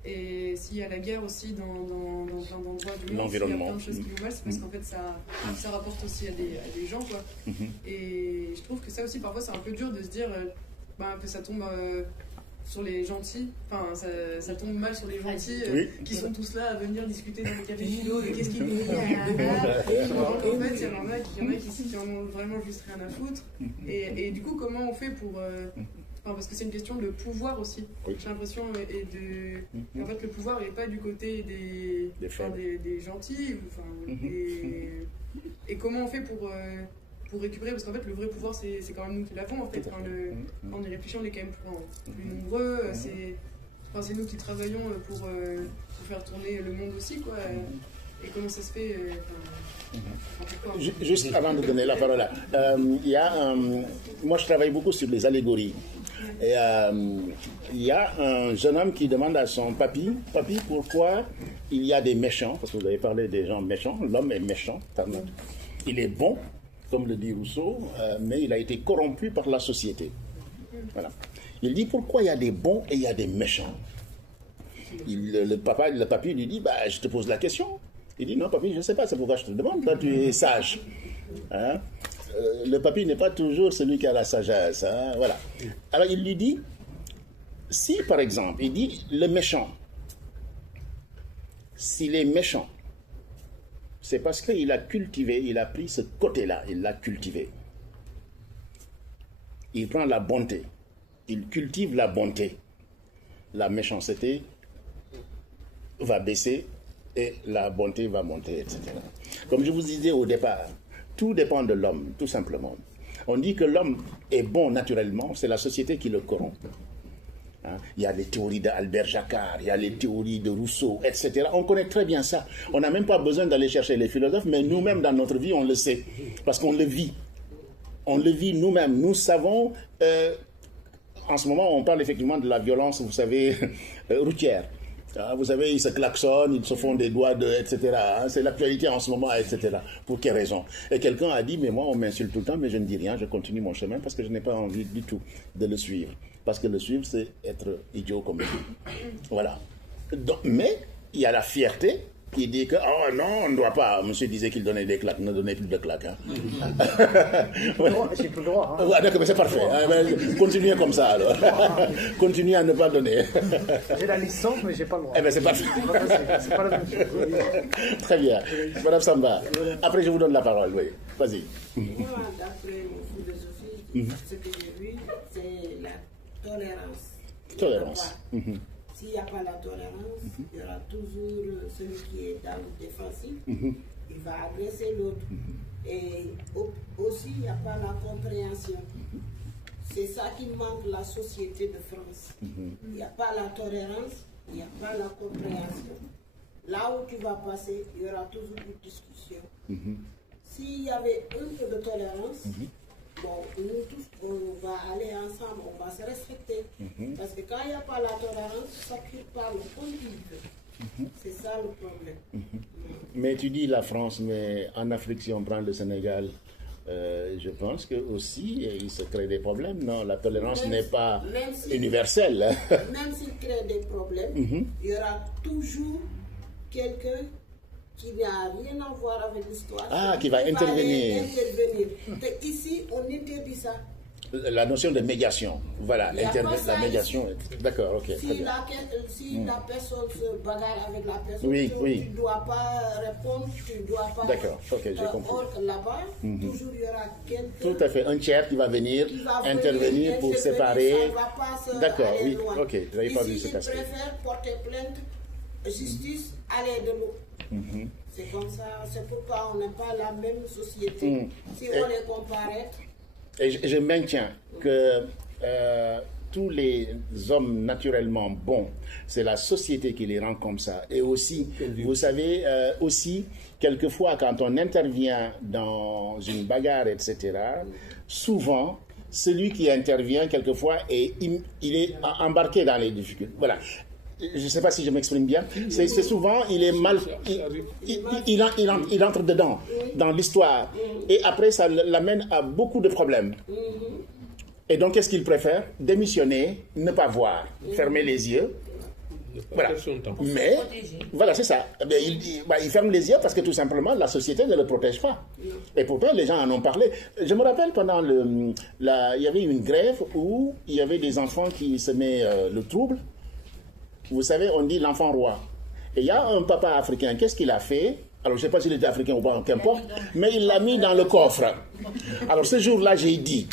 Et s'il y a la guerre aussi dans plein d'endroits du monde, s'il y a plein de choses qui vont mal, c'est parce qu'en fait ça rapporte aussi à des gens, quoi. Et je trouve que ça aussi, parfois, c'est un peu dur de se dire que ça tombe sur les gentils, enfin ça tombe mal sur les gentils qui sont tous là à venir discuter dans le café philo de qu'est-ce qu'il dit. En fait, il y en a qui en ont vraiment juste rien à foutre. Et du coup, comment on fait pour... parce que c'est une question de pouvoir aussi. J'ai l'impression en fait le pouvoir n'est pas du côté des gentils. Et comment on fait pour récupérer, parce qu'en fait le vrai pouvoir c'est quand même nous qui l'avons en fait. Quand on y réfléchit, on est quand même plus nombreux. enfin, c'est nous qui travaillons pour faire tourner le monde aussi, quoi. Et comment ça se fait Juste avant de donner la parole, moi je travaille beaucoup sur les allégories. Et il y a un jeune homme qui demande à son papy, pourquoi il y a des méchants, parce que vous avez parlé des gens méchants, l'homme est méchant, il est bon, comme le dit Rousseau, mais il a été corrompu par la société. Voilà. Il dit pourquoi il y a des bons et il y a des méchants. Le papy lui dit, je te pose la question. Il dit, non papy, je ne sais pas, c'est pourquoi je te demande, toi tu es sage. Hein? Le papy n'est pas toujours celui qui a la sagesse. Hein? Voilà. Alors il lui dit, si par exemple, il dit, le méchant, s'il est méchant, c'est parce qu'il a cultivé, il a pris ce côté-là, il l'a cultivé. Il prend la bonté, il cultive la bonté. La méchanceté va baisser et la bonté va monter, etc. Comme je vous disais au départ, tout dépend de l'homme, tout simplement. On dit que l'homme est bon naturellement, c'est la société qui le corrompt. Hein? Il y a les théories d'Albert Jacquard, il y a les théories de Rousseau, etc. On connaît très bien ça. On n'a même pas besoin d'aller chercher les philosophes, mais nous-mêmes, dans notre vie, on le sait. Parce qu'on le vit. On le vit nous-mêmes. Nous savons... en ce moment, on parle effectivement de la violence, vous savez, routière. Vous savez, ils se klaxonnent, ils se font des doigts, etc. C'est l'actualité en ce moment, etc. Pour quelle raison? Et quelqu'un a dit, mais moi, on m'insulte tout le temps, mais je ne dis rien, je continue mon chemin parce que je n'ai pas envie du tout de le suivre. Parce que le suivre, c'est être idiot comme lui. Voilà. Donc, mais il y a la fierté qui dit que, oh non, on ne doit pas. Monsieur disait qu'il donnait des claques, ne donnez plus de claques. Hein. J'ai plus le droit. Hein. Ouais, d'accord, mais c'est parfait. Continuez comme ça alors. Continuez à ne pas donner. J'ai la licence, mais j'ai pas le droit. Eh bien, c'est parfait. C'est pas la même chose. Très bien. Madame Samba, après je vous donne la parole. Oui, vas-y. Moi, d'après mon philosophie, ce que j'ai vu, c'est la tolérance. Tolérance. S'il n'y a pas la tolérance, il y aura toujours celui qui est dans le défensif, il va agresser l'autre. Et aussi, il n'y a pas la compréhension. C'est ça qui manque la société de France. Il n'y a pas la tolérance, il n'y a pas la compréhension. Là où tu vas passer, il y aura toujours une discussion. S'il y avait un peu de tolérance, bon, nous tous, on va aller ensemble, on va se respecter. Parce que quand il n'y a pas la tolérance, ça ne pas le convive. C'est ça le problème. Mais tu dis la France, mais en Afrique, si on prend le Sénégal, je pense que aussi il se crée des problèmes. Non, la tolérance n'est pas universelle. Même s'il crée des problèmes, il y aura toujours quelqu'un qui n'a rien à voir avec l'histoire. Ah, qui va intervenir. Ici, on interdit ça. La notion de médiation, voilà, la médiation. D'accord, ok. Si la personne se bagarre avec la personne, oui. tu ne dois pas répondre, tu ne dois pas. D'accord, ok, j'ai compris. Or, là-bas, toujours il y aura quelqu'un. Tout à fait, un tiers qui va venir intervenir pour séparer. D'accord, oui, ok, je n'avais pas vu cet aspect. Ils préfèrent porter plainte, justice, aller de l'eau. C'est comme ça, c'est pourquoi on n'a pas la même société. Si on les comparait. Et je maintiens que tous les hommes naturellement bons, c'est la société qui les rend comme ça. Et aussi, vous savez, aussi, quelquefois, quand on intervient dans une bagarre, etc., souvent, celui qui intervient, quelquefois, il est embarqué dans les difficultés. Voilà. Je ne sais pas si je m'exprime bien. C'est souvent, il est mal... Il entre dedans, dans l'histoire. Et après, ça l'amène à beaucoup de problèmes. Et donc, qu'est-ce qu'il préfère? Démissionner, ne pas voir, fermer les yeux. Voilà. Mais, voilà, c'est ça. Il ferme les yeux parce que tout simplement, la société ne le protège pas. Et pourtant, les gens en ont parlé. Je me rappelle, pendant il y avait une grève où il y avait des enfants qui semaient le trouble. Vous savez, on dit l'enfant roi. Et il y a un papa africain, qu'est-ce qu'il a fait? Alors, je ne sais pas s'il était africain ou pas, qu'importe, mais il l'a mis dans le coffre. Alors, ce jour-là, j'ai dit,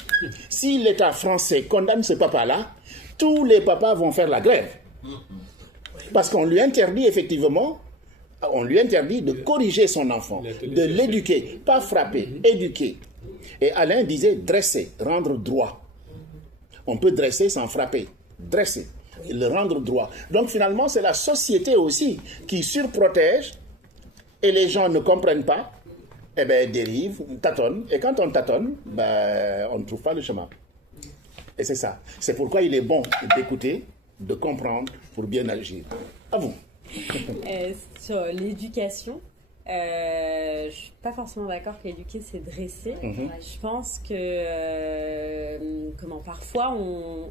si l'État français condamne ce papa-là, tous les papas vont faire la grève. Parce qu'on lui interdit, effectivement, on lui interdit de corriger son enfant, de l'éduquer, pas frapper, éduquer. Et Alain disait dresser, rendre droit. On peut dresser sans frapper, dresser. le rendre droit. Donc finalement, c'est la société aussi qui surprotège et les gens ne comprennent pas, eh bien, dérivent, tâtonnent. Et quand on tâtonne, ben, on ne trouve pas le chemin. Et c'est ça. C'est pourquoi il est bon d'écouter, de comprendre pour bien agir. À vous. Sur l'éducation, je ne suis pas forcément d'accord qu'éduquer, c'est dresser. Je pense que parfois on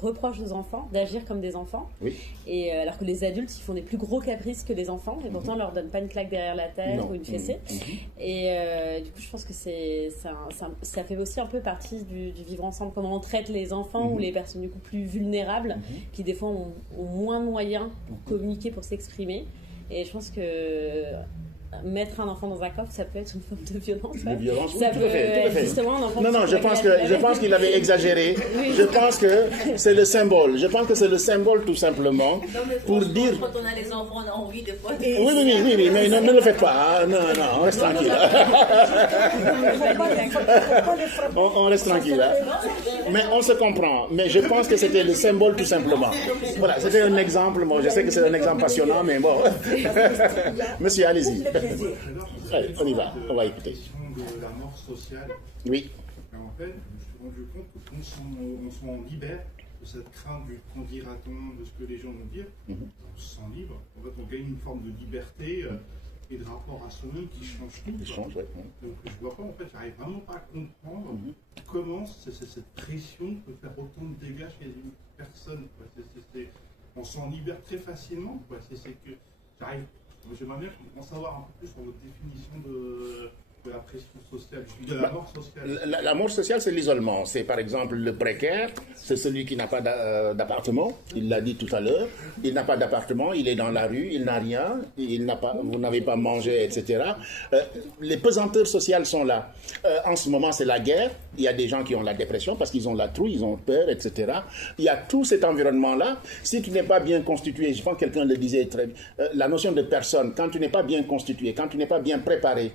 reproche aux enfants d'agir comme des enfants, et alors que les adultes ils font des plus gros caprices que les enfants, et pourtant on leur donne pas une claque derrière la tête ou une fessée. Et du coup je pense que ça fait aussi un peu partie du vivre ensemble, comment on traite les enfants ou les personnes du coup plus vulnérables qui des fois ont moins de moyens pour communiquer, pour s'exprimer. Et je pense que mettre un enfant dans un coffre, ça peut être une forme de violence. De violence, ça tout peut à fait. justement un enfant. Non, je pense qu'il avait exagéré. Je pense que c'est le symbole. Je pense que c'est le symbole tout simplement pour dire. Quand on a les enfants, on a envie de fois. Oui, mais ne le faites pas. Hein. Non, on reste tranquille. On reste tranquille. Hein. Mais on se comprend. Mais je pense que c'était le symbole tout simplement. Voilà, c'était un exemple. Bon, je sais que c'est un exemple passionnant, mais bon. Monsieur, allez-y. Allez, on y va, on va écouter. De la mort sociale. Oui. En fait, je me suis rendu compte que quand on s'en libère de cette crainte du qu'en dira-t-on, de ce que les gens vont dire, on se sent libre. En fait, on gagne une forme de liberté et de rapport à soi-même qui change tout. Donc, je vois pas, en fait, j'arrive vraiment pas à comprendre comment cette pression peut faire autant de dégâts chez une personne. On s'en libère très facilement. C'est que j'arrive. J'aimerais bien en savoir un peu plus sur votre définition de la pression sociale, de la mort sociale. La mort sociale, c'est l'isolement. C'est par exemple le précaire, c'est celui qui n'a pas d'appartement. Il l'a dit tout à l'heure. Il n'a pas d'appartement, il est dans la rue, il n'a rien, vous n'avez pas mangé, etc. Les pesanteurs sociales sont là. En ce moment, c'est la guerre. Il y a des gens qui ont la dépression parce qu'ils ont la trouille, ils ont peur, etc. Il y a tout cet environnement-là. Si tu n'es pas bien constitué, je pense que quelqu'un le disait très bien, la notion de personne, quand tu n'es pas bien constitué, quand tu n'es pas bien préparé,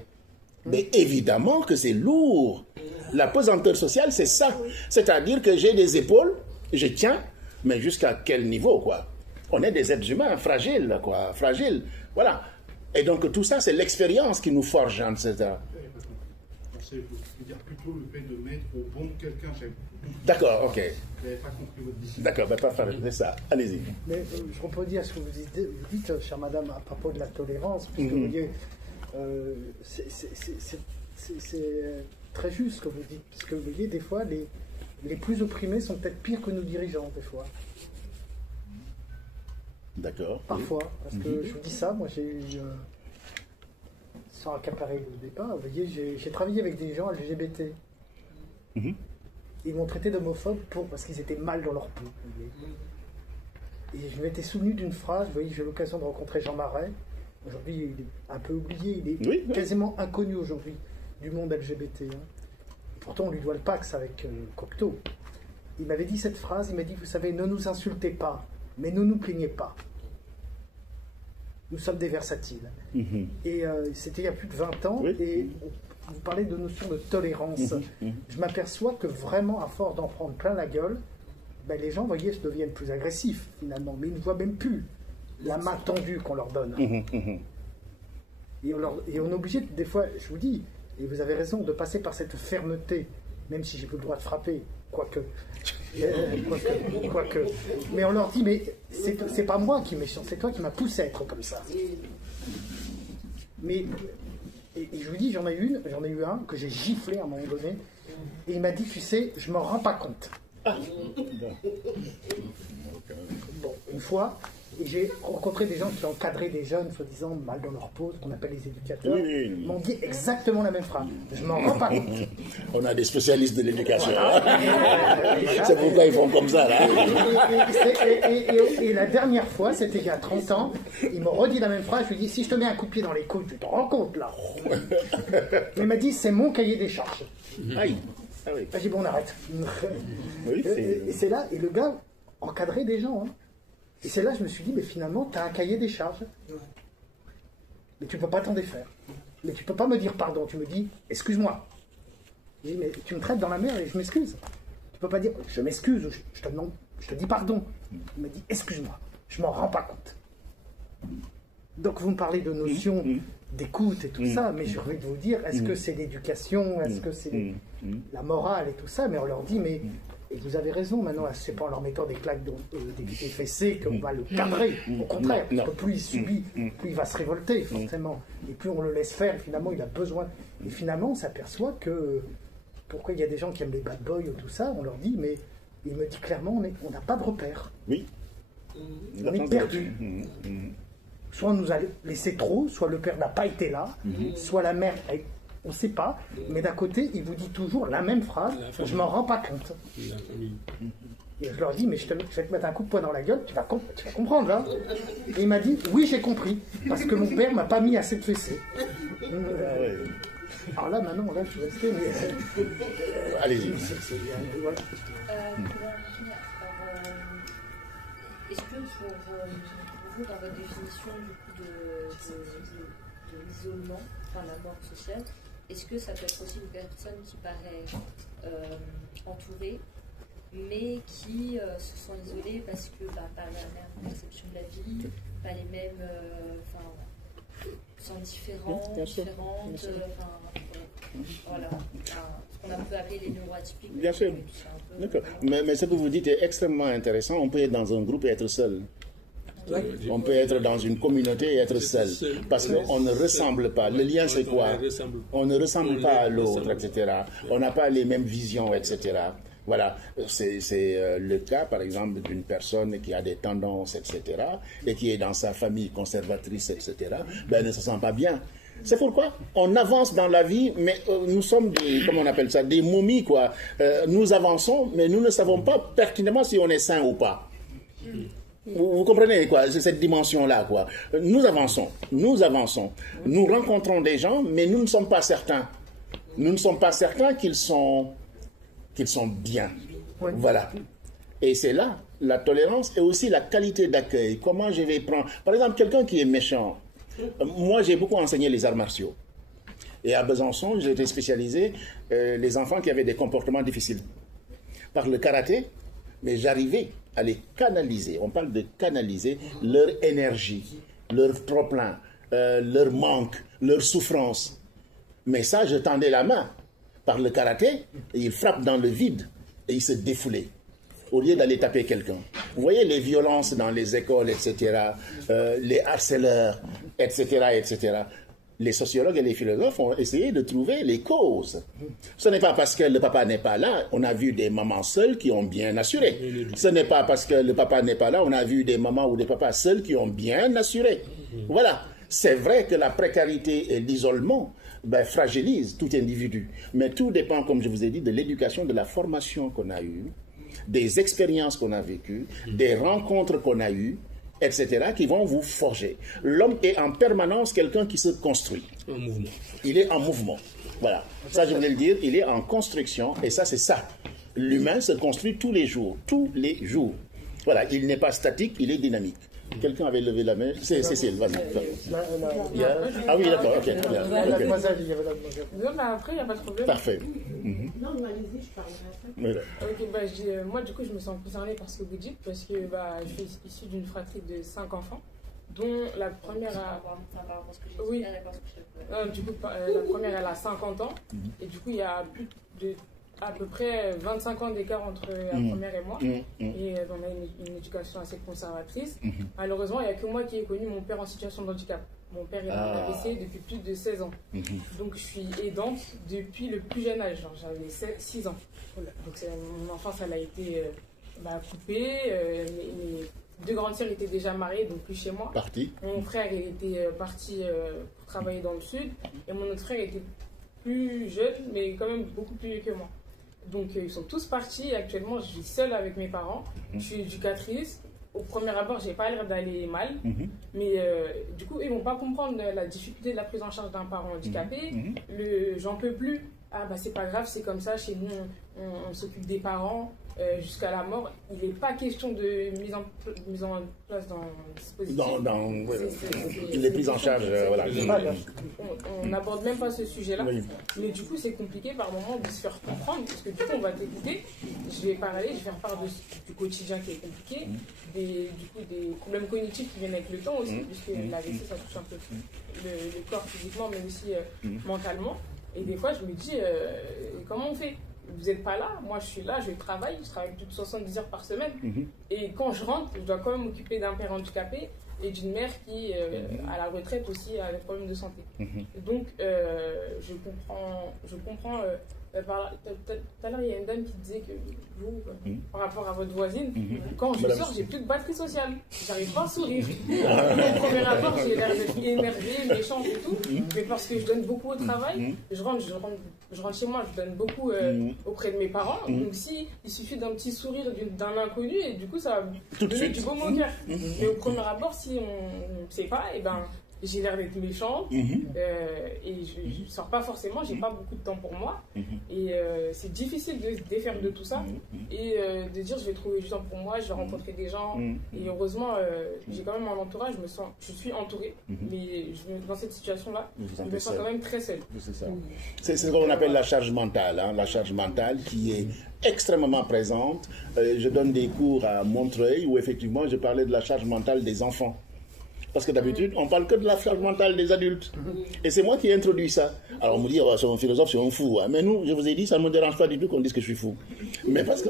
mais évidemment que c'est lourd. La pesanteur sociale, c'est ça. C'est-à-dire que j'ai des épaules, je tiens, mais jusqu'à quel niveau, quoi? On est des êtres humains fragiles, quoi, fragiles. Voilà. Et donc tout ça, c'est l'expérience qui nous forge, etc. Je veux dire plutôt le fait de mettre au bon de quelqu'un. D'accord, ok. Je n'avais pas compris votre décision. D'accord, parfait, c'est ça. Allez-y. Mais je rebondis à ce que vous dites, chère madame, à propos de la tolérance, puisque vous voyez, c'est très juste ce que vous dites, parce que vous voyez, des fois, les plus opprimés sont peut-être pires que nos dirigeants, des fois. D'accord. Parfois, parce que je vous dis ça, moi j'ai eu, sans accaparer le débat, vous voyez, j'ai travaillé avec des gens LGBT. Ils m'ont traité d'homophobe parce qu'ils étaient mal dans leur peau. Et je m'étais souvenu d'une phrase, vous voyez, j'ai eu l'occasion de rencontrer Jean Marais. Aujourd'hui, il est un peu oublié, il est quasiment inconnu aujourd'hui du monde LGBT. Hein. Pourtant, on lui doit le Pax avec Cocteau. Il m'avait dit cette phrase, il m'a dit, vous savez, ne nous insultez pas, mais ne nous plaignez pas. Nous sommes des versatiles. Et c'était il y a plus de 20 ans, et vous parlez de notion de tolérance. Je m'aperçois que vraiment, à force d'en prendre plein la gueule, ben, les gens, vous voyez, deviennent plus agressifs, finalement, mais ils ne voient même plus la main tendue qu'on leur donne. Et on est obligé, des fois, je vous dis, et vous avez raison, de passer par cette fermeté, même si j'ai plus le droit de frapper, quoique. Mais on leur dit, mais c'est pas moi qui est méchant, c'est toi qui m'as poussé à être comme ça. Mais, et je vous dis, j'en ai eu un que j'ai giflé à un moment donné, et il m'a dit, tu sais, je m'en rends pas compte. Bon, une fois, et j'ai rencontré des gens qui ont encadré des jeunes, soi-disant mal dans leur peau, ce qu'on appelle les éducateurs, m'ont dit exactement la même phrase. Je m'en rends pas compte. On a des spécialistes de l'éducation. C'est pourquoi ils font comme ça, là. Et la dernière fois, c'était il y a 30 ans, ils m'ont redit la même phrase. Je lui ai dit, si je te mets un coup de pied dans les couilles, tu te rends compte, là. Il m'a dit, c'est mon cahier des charges. Aïe. Ah oui. J'ai dit, bon, on arrête. Et c'est là, et le gars encadrait des gens, hein. Et c'est là que je me suis dit, mais finalement, tu as un cahier des charges. Mais tu ne peux pas t'en défaire. Mais tu ne peux pas me dire pardon. Tu me dis, excuse-moi. Je dis, mais tu me traites dans la merde et je m'excuse. Tu ne peux pas dire, je m'excuse, je te demande Je te dis pardon. Il m'a dit, excuse-moi, je m'en rends pas compte. Donc vous me parlez de notion d'écoute et tout ça, mais j'ai envie de vous dire, est-ce que c'est l'éducation, est-ce que c'est la morale et tout ça, mais on leur dit, mais, et vous avez raison, maintenant, c'est pas en leur mettant des claques, des fessées qu'on va le cadrer, au contraire, parce que plus il subit, plus il va se révolter, forcément, et plus on le laisse faire, finalement, il a besoin, et finalement, on s'aperçoit que, pourquoi il y a des gens qui aiment les bad boys ou tout ça, on leur dit, mais il me dit clairement, on n'a pas de repère. Oui. On est perdu. Soit on nous a laissé trop, soit le père n'a pas été là, soit la mère, on ne sait pas, mais d'un côté, il vous dit toujours la même phrase, je ne m'en rends pas compte. Et je leur dis, mais je vais te mettre un coup de poing dans la gueule, tu vas comprendre, là. Et il m'a dit, oui, j'ai compris, parce que mon père ne m'a pas mis assez de fessées. Alors là, maintenant, là, je suis resté, mais... Allez-y. Voilà. Est-ce que pour vous, dans votre définition du coup de l'isolement, enfin la mort sociale, est-ce que ça peut être aussi une personne qui paraît entourée, mais qui se sont isolées parce que pas la même perception de la vie, pas les mêmes, sont différentes, voilà, ce qu'on a pu appeler les neuroatypiques. Bien sûr. D'accord. Mais ce que vous dites est extrêmement intéressant. On peut être dans un groupe et être seul. On peut être dans une communauté et être seul. Parce qu'on ne ressemble pas. Le lien, c'est quoi? On ne ressemble pas à l'autre, etc. On n'a pas les mêmes visions, etc. Voilà, c'est le cas, par exemple, d'une personne qui a des tendances, etc., et qui est dans sa famille conservatrice, etc., ben, ne se sent pas bien. C'est pourquoi on avance dans la vie, mais nous sommes des, comment on appelle ça, des momies, quoi. Nous avançons, mais nous ne savons pas pertinemment si on est sain ou pas. Vous comprenez, quoi, c'est cette dimension-là, quoi. Nous avançons, nous rencontrons des gens, mais nous ne sommes pas certains. Nous ne sommes pas certains qu'ils sont bien. Oui. Voilà. Et c'est là la tolérance et aussi la qualité d'accueil. Comment je vais prendre... Par exemple, quelqu'un qui est méchant. Moi, j'ai beaucoup enseigné les arts martiaux. Et à Besançon, j'ai été spécialisé les enfants qui avaient des comportements difficiles. Par le karaté, mais j'arrivais à les canaliser. On parle de canaliser leur énergie, leur trop-plein, leur manque, leur souffrance. Mais ça, je tendais la main. Par le karaté, et il frappe dans le vide et il se défoulait au lieu d'aller taper quelqu'un. Vous voyez les violences dans les écoles, etc., les harceleurs, etc., etc. Les sociologues et les philosophes ont essayé de trouver les causes. Ce n'est pas parce que le papa n'est pas là, on a vu des mamans seules qui ont bien assuré. Ce n'est pas parce que le papa n'est pas là, on a vu des mamans ou des papas seuls qui ont bien assuré. Voilà. C'est vrai que la précarité et l'isolement fragilise tout individu. Mais tout dépend, comme je vous ai dit, de l'éducation, de la formation qu'on a eue, des expériences qu'on a vécues, des rencontres qu'on a eues, etc., qui vont vous forger. L'homme est en permanence quelqu'un qui se construit. En mouvement. Il est en mouvement. Voilà. Ça, je voulais le dire, il est en construction, et ça, c'est ça. L'humain se construit tous les jours. Tous les jours. Voilà. Il n'est pas statique, il est dynamique. Quelqu'un avait levé la main. C'est Cécile, vas-y. Ah oui, d'accord, ok. Après, il n'y a pas de problème. Parfait. Non, allez-y, je parlerai après. Ok, moi, du coup, je me sens concernée par ce que vous dites parce que je suis issue d'une fratrie de 5 enfants, dont la première a... Oui. Du coup, la première, elle a 50 ans. Et du coup, il y a plus de... à peu près 25 ans d'écart entre la première et moi. Et on a une éducation assez conservatrice. Malheureusement, il n'y a que moi qui ai connu mon père en situation de handicap. Mon père est AVC depuis plus de 16 ans. Donc je suis aidante depuis le plus jeune âge. J'avais 6 ans. Donc mon enfance, elle a été coupée. Mes 2 grandes sœurs étaient déjà mariées, donc plus chez moi. Mon frère il était parti pour travailler dans le sud. Et mon autre frère était plus jeune, mais quand même beaucoup plus vieux que moi. Donc ils sont tous partis et actuellement je vis seule avec mes parents. Je suis éducatrice. Au premier abord, j'ai pas l'air d'aller mal, mais du coup ils vont pas comprendre la difficulté de la prise en charge d'un parent handicapé. J'en peux plus ah bah c'est pas grave, c'est comme ça, chez nous on s'occupe des parents jusqu'à la mort. Il n'est pas question de mise en place dans le dispositif. Les prises en charge, voilà. On n'aborde même pas ce sujet-là. Oui. Mais du coup, c'est compliqué par moment de se faire comprendre, parce que du coup, on va t'écouter. Je vais parler, je vais faire part du quotidien qui est compliqué, des problèmes cognitifs qui viennent avec le temps aussi, puisque l'AVC, ça touche un peu le corps physiquement, mais aussi mentalement. Et des fois, je me dis, comment on fait ? Vous n'êtes pas là, moi je suis là, je travaille plus de 70 heures par semaine. Et quand je rentre, je dois quand même m'occuper d'un père handicapé et d'une mère qui, à la retraite aussi, a des problèmes de santé. Donc, je comprends tout à l'heure, il y a une dame qui disait que vous, par rapport à votre voisine, quand je sors, j'ai plus de batterie sociale. J'arrive pas à sourire. Au premier rapport, j'ai l'air d'être énervée, méchante et tout. Mais parce que je donne beaucoup au travail, je rentre chez moi, je donne beaucoup auprès de mes parents. Donc, il suffit d'un petit sourire d'un inconnu, et du coup, ça va donner du baume au cœur. Mais au premier rapport, si on ne sait pas, et ben. J'ai l'air d'être méchante et je ne sors pas forcément, j'ai pas beaucoup de temps pour moi et c'est difficile de se défaire de tout ça et de dire je vais trouver du temps pour moi, je vais rencontrer des gens et heureusement j'ai quand même un entourage, je suis entourée mais dans cette situation-là, je me sens quand même très seule. C'est ce qu'on appelle la charge mentale, la charge mentale qui est extrêmement présente. Je donne des cours à Montreuil où effectivement je parlais de la charge mentale des enfants. Parce que d'habitude, on parle que de la charge mentale des adultes. Et c'est moi qui ai introduit ça. Alors on me dit, oh, c'est un philosophe, c'est un fou. Mais nous, je vous ai dit, ça ne me dérange pas du tout qu'on dise que je suis fou. Mais parce que,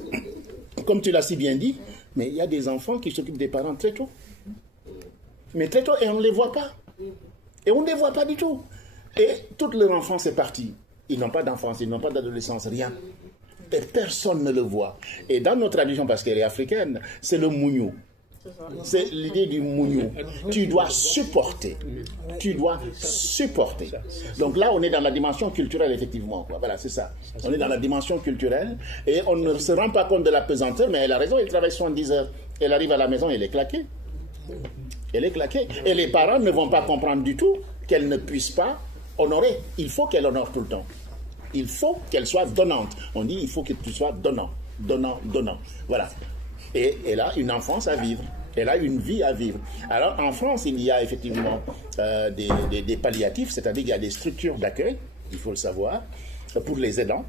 comme tu l'as si bien dit, mais il y a des enfants qui s'occupent des parents très tôt. Mais très tôt, et on ne les voit pas. Et on ne les voit pas du tout. Et toute leur enfance est partie. Ils n'ont pas d'enfance, ils n'ont pas d'adolescence, rien. Et personne ne le voit. Et dans notre tradition, parce qu'elle est africaine, c'est le mougnou. C'est l'idée du mougnou. Tu dois supporter. Tu dois supporter. Donc là, on est dans la dimension culturelle, effectivement. Quoi. Voilà, c'est ça. On est dans la dimension culturelle et on ne se rend pas compte de la pesanteur, mais elle a raison, elle travaille 70 heures. Elle arrive à la maison, elle est claquée. Elle est claquée. Et les parents ne vont pas comprendre du tout qu'elle ne puisse pas honorer. Il faut qu'elle honore tout le temps. Il faut qu'elle soit donnante. On dit, il faut que tu sois donnant. Donnant, donnant. Voilà. Et elle a une enfance à vivre. Elle a une vie à vivre. Alors, en France, il y a effectivement des palliatifs, c'est-à-dire qu'il y a des structures d'accueil, il faut le savoir, pour les aidants,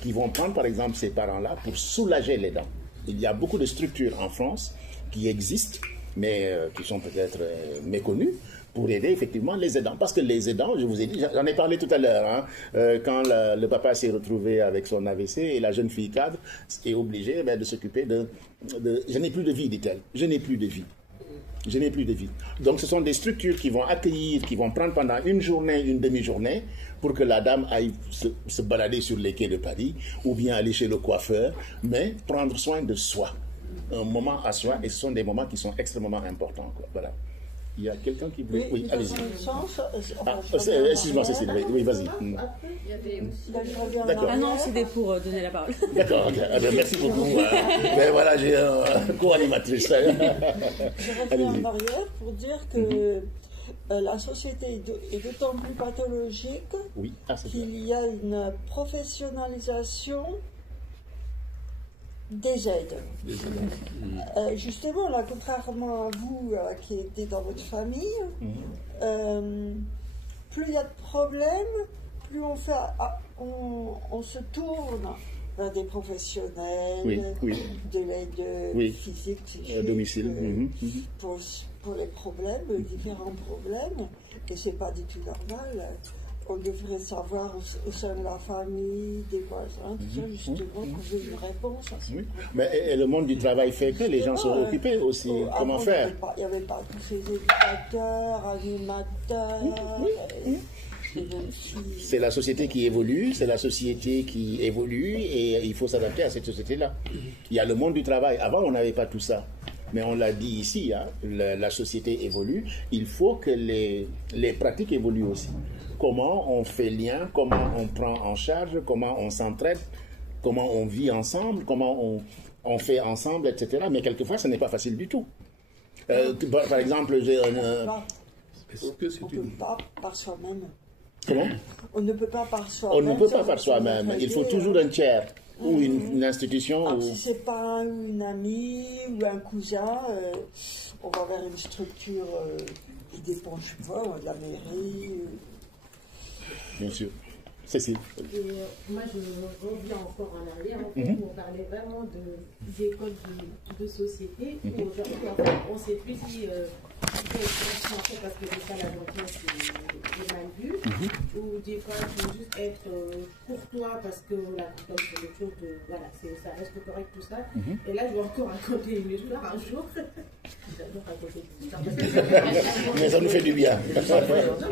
qui vont prendre, par exemple, ces parents-là pour soulager l'aidant. Il y a beaucoup de structures en France qui existent, mais qui sont peut-être méconnues, pour aider effectivement les aidants. Parce que les aidants, je vous ai dit, j'en ai parlé tout à l'heure, quand le papa s'est retrouvé avec son AVC et la jeune fille cadre est obligée de s'occuper de... Je n'ai plus de vie, dit-elle. Je n'ai plus de vie. Je n'ai plus de vie. Donc ce sont des structures qui vont accueillir, qui vont prendre pendant une journée, une demi-journée, pour que la dame aille se balader sur les quais de Paris, ou bien aller chez le coiffeur, mais prendre soin de soi. Un moment à soi, et ce sont des moments qui sont extrêmement importants. Quoi. Voilà. Il y a quelqu'un qui voulait... Oui, allez-y. Excuse-moi, Cécile. Oui, vas-y. D'accord. Ah non, c'était pour donner la parole. D'accord, ok. Merci beaucoup. Mais voilà, j'ai un co-animatrice. Je reviens en arrière pour dire que la société est d'autant plus pathologique qu'il y a une professionnalisation des aides. Justement, là, contrairement à vous qui étiez dans votre famille, plus il y a de problèmes, plus on se tourne vers des professionnels, de l'aide physique, psychique, à domicile, pour les problèmes, les différents problèmes, et c'est pas du tout normal. On devrait savoir au sein de la famille, des voisins, tout ça, justement, trouver une réponse à ça. Mais et le monde du travail fait que les gens sont occupés aussi. Comment faire? Il n'y avait pas tous ces éducateurs, animateurs. C'est la société qui évolue, et il faut s'adapter à cette société-là. Il y a le monde du travail. Avant, on n'avait pas tout ça. Mais on l'a dit ici, la société évolue. Il faut que les pratiques évoluent aussi. Comment on fait lien, comment on prend en charge, comment on s'entraide, comment on vit ensemble, comment on fait ensemble, etc. Mais quelquefois, ce n'est pas facile du tout. Par exemple, j'ai on ne peut pas par soi-même. Comment? On ne peut pas par soi-même. On ne peut pas par soi-même. Il faut toujours un tiers ou une institution. Ou... Si ce n'est pas une amie ou un cousin, on va vers une structure qui dépend, je sais pas, de la mairie. Bien sûr. Cécile. Moi, je reviens encore en arrière. En fait, on parlait vraiment d'écoles de société. Où aujourd'hui, en fait, on ne sait plus si parce que des fois la gentillesse est mal vue, ou des fois il faut juste être courtois parce que la courtoisie c'est quelque chose de. Voilà, ça reste correct tout ça. Et là, je vais encore raconter une histoire un jour. J'adore raconter des histoires. Mais ça nous fait du bien. Non,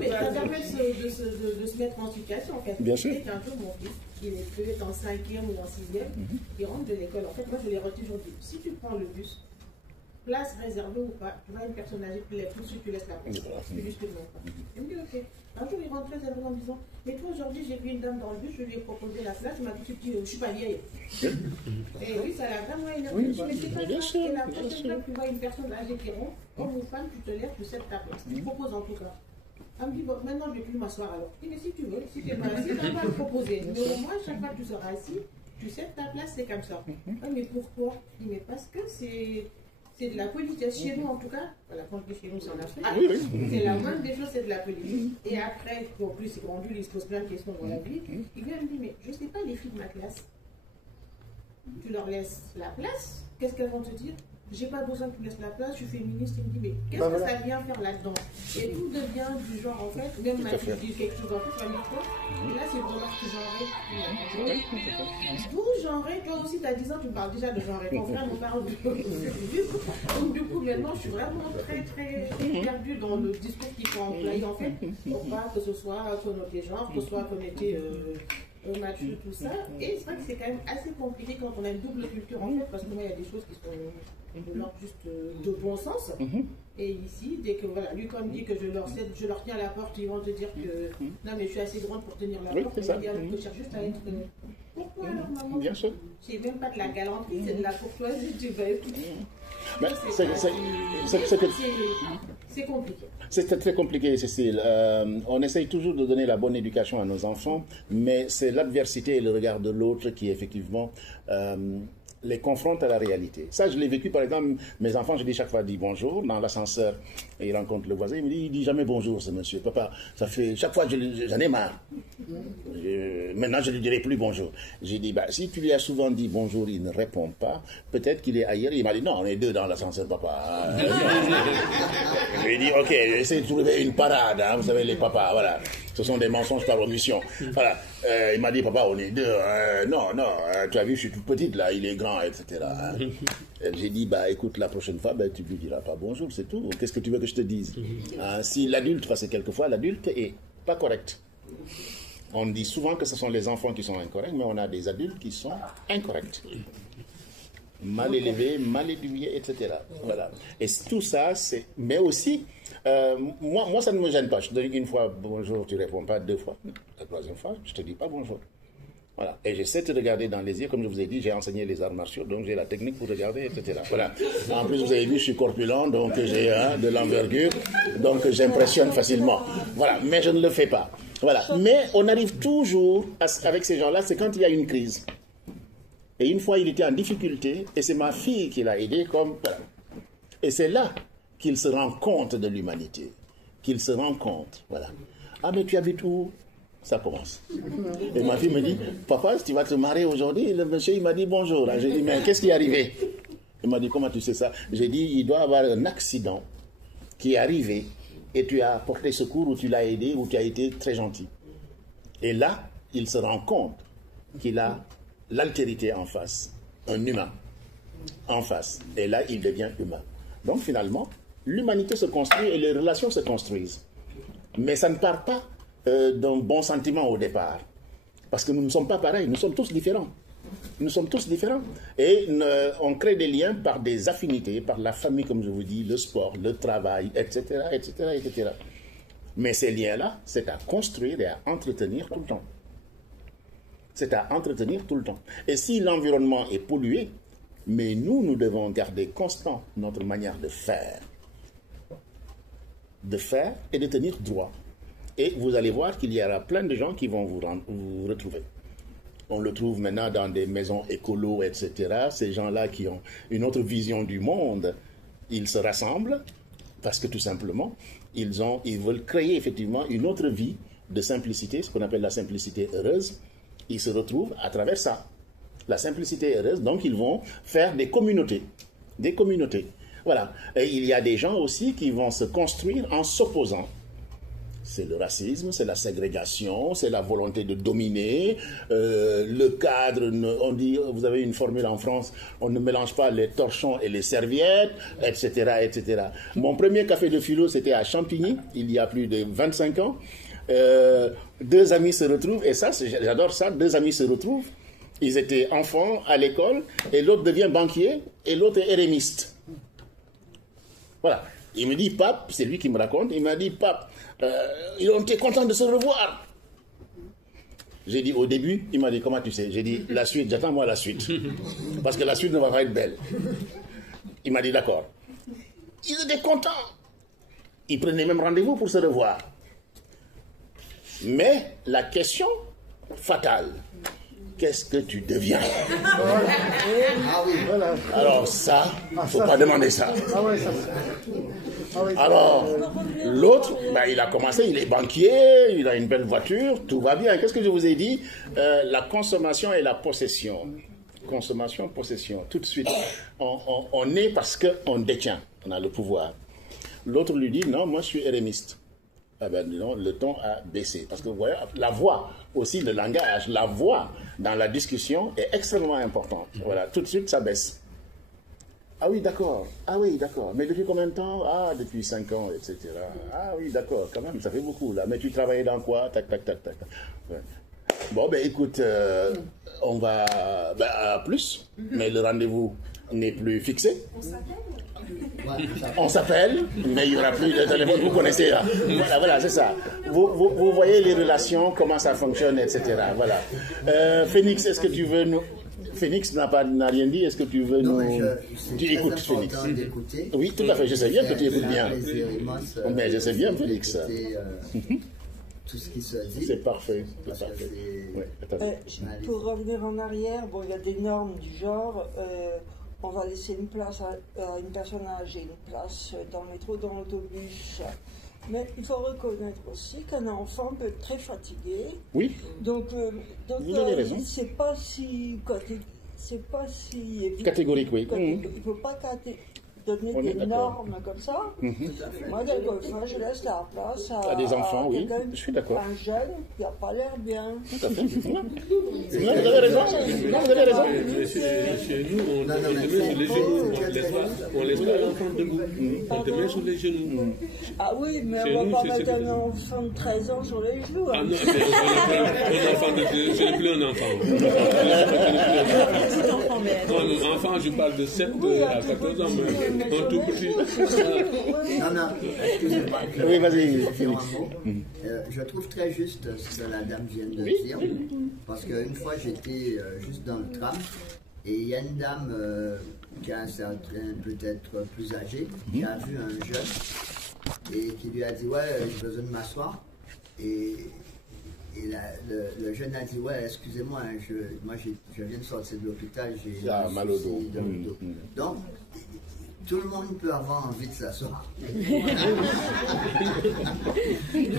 mais ça permet de se mettre en situation en fait. Bien sûr. C'est un jour mon fils, il est peut-être en 5e ou en 6e, il rentre de l'école. En fait, moi je l'ai retenu aujourd'hui. Si tu prends le bus, place réservée ou pas, tu vois une personne âgée qui lève tout de suite, tu laisses la place. Tu lui dis non. Il me dit ok. Un jour il rentre très heureux en me disant mais toi aujourd'hui j'ai vu une dame dans le bus, je lui ai proposé la place, tu m'as tout de suite dit je suis pas vieille. Et oui, ça l'a vraiment énervé. Mais c'est pas grave. Et la prochaine fois que tu vois une personne âgée qui rentre, homme ou femme, tu te lèves, tu cèdes ta place. Tu proposes en tout cas. Elle me dit, bon, maintenant je ne vais plus m'asseoir alors. Je dis, mais si tu veux, si tu n'es pas assis, tu n'as pas à me proposer. Mais au moins, chaque fois que tu seras assis, tu sais ta place, c'est comme ça. Mais pourquoi? Je dis, mais parce que c'est de la politesse. Chez nous, en tout cas, voilà, quand je dis chez nous, c'est en Afrique. C'est la moindre des choses, c'est de la politesse. Et après, en plus, c'est rendu, il se pose plein de questions dans la vie. Il vient me dire, mais je ne sais pas, les filles de ma classe, tu leur laisses la place, qu'est-ce qu'elles vont te dire? J'ai pas besoin que tu laisses la place, je suis féministe. Il me dit, mais qu'est-ce que ça vient faire là-dedans? Et tout devient du genre, en fait, même ma fille dit quelque chose en fait, elle me dit quoi? Et là, c'est une remarque genrée. D'où genrée, toi aussi, tu as 10 ans, tu parles déjà de genrée. Ton frère nous parle de. Donc, du coup, maintenant, je suis vraiment très, très perdue dans le discours qu'il faut employer, en fait, pour pas que ce soit connoté genre, que ce soit connoté. Match, tout ça, et c'est vrai que c'est quand même assez compliqué quand on a une double culture en fait, parce que moi il y a des choses qui sont de l'ordre juste de bon sens, et ici, dès que voilà, lui comme dit que je leur tiens la porte, ils vont te dire que non mais je suis assez grande pour tenir la porte, mais je cherche juste à être. Pourquoi alors maman? Bien sûr. C'est même pas de la galanterie, c'est de la courtoisie, tu vas c'est compliqué. C'est très compliqué, Cécile. On essaye toujours de donner la bonne éducation à nos enfants, mais c'est l'adversité et le regard de l'autre qui, effectivement, les confrontent à la réalité. Ça, je l'ai vécu, par exemple, mes enfants, je dis chaque fois, dis bonjour, dans l'ascenseur, et ils rencontrent le voisin, il dit jamais bonjour, ce monsieur. Papa, ça fait, chaque fois, j'en ai marre. Maintenant, je ne lui dirai plus bonjour. J'ai dit, bah, si tu lui as souvent dit bonjour, il ne répond pas, peut-être qu'il est ailleurs. Il m'a dit, non, on est deux dans l'ascenseur, papa. Je lui ai dit, ok, essayez de trouver une parade, hein, vous savez, les papas, voilà. Ce sont des mensonges par omission. Voilà. Il m'a dit, papa, on est deux. Non, tu as vu, je suis toute petite, là, il est grand, etc. Hein. J'ai dit, bah, écoute, la prochaine fois, bah, tu lui diras pas bonjour, c'est tout. Qu'est-ce que tu veux que je te dise? Si l'adulte, parce que quelquefois, l'adulte est pas correct. On dit souvent que ce sont les enfants qui sont incorrects, mais on a des adultes qui sont incorrects. Mal élevés, mal éduqués, etc. Voilà. Et tout ça, c'est... Mais aussi... moi, ça ne me gêne pas. Je te dis une fois bonjour, tu ne réponds pas, 2 fois. La 3e fois, je ne te dis pas bonjour. Voilà. Et j'essaie de te regarder dans les yeux. Comme je vous ai dit, j'ai enseigné les arts martiaux, donc j'ai la technique pour regarder, etc. Voilà. En plus, vous avez vu, je suis corpulent, donc j'ai de l'envergure, donc j'impressionne facilement. Voilà. Mais je ne le fais pas. Voilà. Mais on arrive toujours, avec ces gens-là, c'est quand il y a une crise. Et une fois, il était en difficulté, et c'est ma fille qui l'a aidé comme... Voilà. Et c'est là qu'il se rend compte de l'humanité, qu'il se rend compte, voilà. Ah, mais tu habites où? Ça commence. Et ma fille me dit, papa, tu vas te marier aujourd'hui? Le monsieur, il m'a dit bonjour. J'ai dit, mais qu'est-ce qui est arrivé? Il m'a dit, comment tu sais ça? J'ai dit, il doit y avoir un accident qui est arrivé, et tu as porté secours, ou tu l'as aidé, ou tu as été très gentil. Et là, il se rend compte qu'il a l'altérité en face, un humain en face. Et là, il devient humain. Donc finalement, l'humanité se construit et les relations se construisent. Mais ça ne part pas d'un bon sentiment au départ. Parce que nous ne sommes pas pareils, nous sommes tous différents. Nous sommes tous différents. Et on crée des liens par des affinités, par la famille, comme je vous dis, le sport, le travail, etc., etc., etc. Mais ces liens-là, c'est à construire et à entretenir tout le temps. C'est à entretenir tout le temps. Et si l'environnement est pollué, mais nous devons garder constant notre manière de faire et de tenir droit. Et vous allez voir qu'il y aura plein de gens qui vont vous retrouver. On le trouve maintenant dans des maisons écolo, etc. Ces gens-là qui ont une autre vision du monde, ils se rassemblent parce que tout simplement, ils veulent créer effectivement une autre vie de simplicité, ce qu'on appelle la simplicité heureuse. Ils se retrouvent à travers ça. La simplicité heureuse, donc ils vont faire des communautés. Des communautés. Voilà. Et il y a des gens aussi qui vont se construire en s'opposant. C'est le racisme, c'est la ségrégation, c'est la volonté de dominer. Le cadre, on dit, vous avez une formule en France, on ne mélange pas les torchons et les serviettes, etc., etc. Mon premier café de philo, c'était à Champigny, il y a plus de 25 ans. Deux amis se retrouvent, et ça, j'adore ça, deux amis se retrouvent. Ils étaient enfants à l'école, et l'autre devient banquier, et l'autre est érémiste. Voilà. Il me dit, Pape, c'est lui qui me raconte, il m'a dit, Pape, on était content de se revoir. J'ai dit au début, il m'a dit, comment tu sais? J'ai dit, la suite, j'attends moi la suite. Parce que la suite ne va pas être belle. Il m'a dit, d'accord. Ils étaient contents. Ils prenaient même rendez-vous pour se revoir. Mais la question fatale, qu'est-ce que tu deviens? Ah oui, voilà. Alors ça, il ne faut pas demander ça. Ah ouais, ça. Alors, l'autre, il a commencé, il est banquier, il a une belle voiture, tout va bien. Qu'est-ce que je vous ai dit? La consommation et la possession. Consommation, possession. Tout de suite, on est parce qu'on détient, on a le pouvoir. L'autre lui dit, non, moi je suis érémiste. Ah ben non, le ton a baissé. Parce que vous voyez, la voix, aussi le langage, la voix dans la discussion est extrêmement importante. Voilà, tout de suite ça baisse. Ah oui, d'accord. Ah oui, d'accord. Mais depuis combien de temps? Ah, depuis 5 ans, etc. Ah oui, d'accord, quand même, ça fait beaucoup là. Mais tu travaillais dans quoi? Tac, tac, tac, tac. Ouais. Bon, ben écoute, on va à plus, mais le rendez-vous n'est plus fixé. On s'appelle, mais il n'y aura plus de téléphone, vous connaissez là. Voilà, c'est ça. Vous voyez les relations, comment ça fonctionne, etc. Voilà. Phoenix, est-ce que tu veux nous... Phoenix n'a rien dit, est-ce que tu veux nous... Tu écoutes, Phoenix. Oui, tout à fait, je sais bien que tu écoutes bien. Mais je sais bien, Phoenix. Tout ce qui se dit. C'est parfait. Pour revenir en arrière, bon, il y a des normes du genre... on va laisser une place à une personne âgée, une place dans le métro, dans l'autobus. Mais il faut reconnaître aussi qu'un enfant peut être très fatigué. Oui. Donc vous avez raison. C'est pas si catégorique, oui. Il ne faut pas donner des normes comme ça. Moi, quelquefois, je laisse la place à des enfants, oui. Je suis d'accord. Un jeune qui n'a pas l'air bien. Tout à fait. Non, vous avez raison. Non, vous avez raison. Chez nous, on te met sur les genoux. On laisse pas l'enfant debout. On te met sur les genoux. Ah oui, mais on va pas mettre un enfant de 13 ans sur les genoux. Ah non, je n'ai plus un enfant. Non, enfant, je parle de 7 à 14 ans. Un tout petit. Non, excusez-moi. Oui, vas-y, Félix. Je trouve très juste ce que la dame vient de dire. Parce qu'une fois, j'étais juste dans le tram et il y a une dame qui a un certain, peut-être plus âgé, qui a vu un jeune et qui lui a dit, ouais, j'ai besoin de m'asseoir. Et le jeune a dit, ouais, excusez-moi, je viens de sortir de l'hôpital, j'ai mal au dos. Donc, tout le monde peut avoir envie de s'asseoir. Il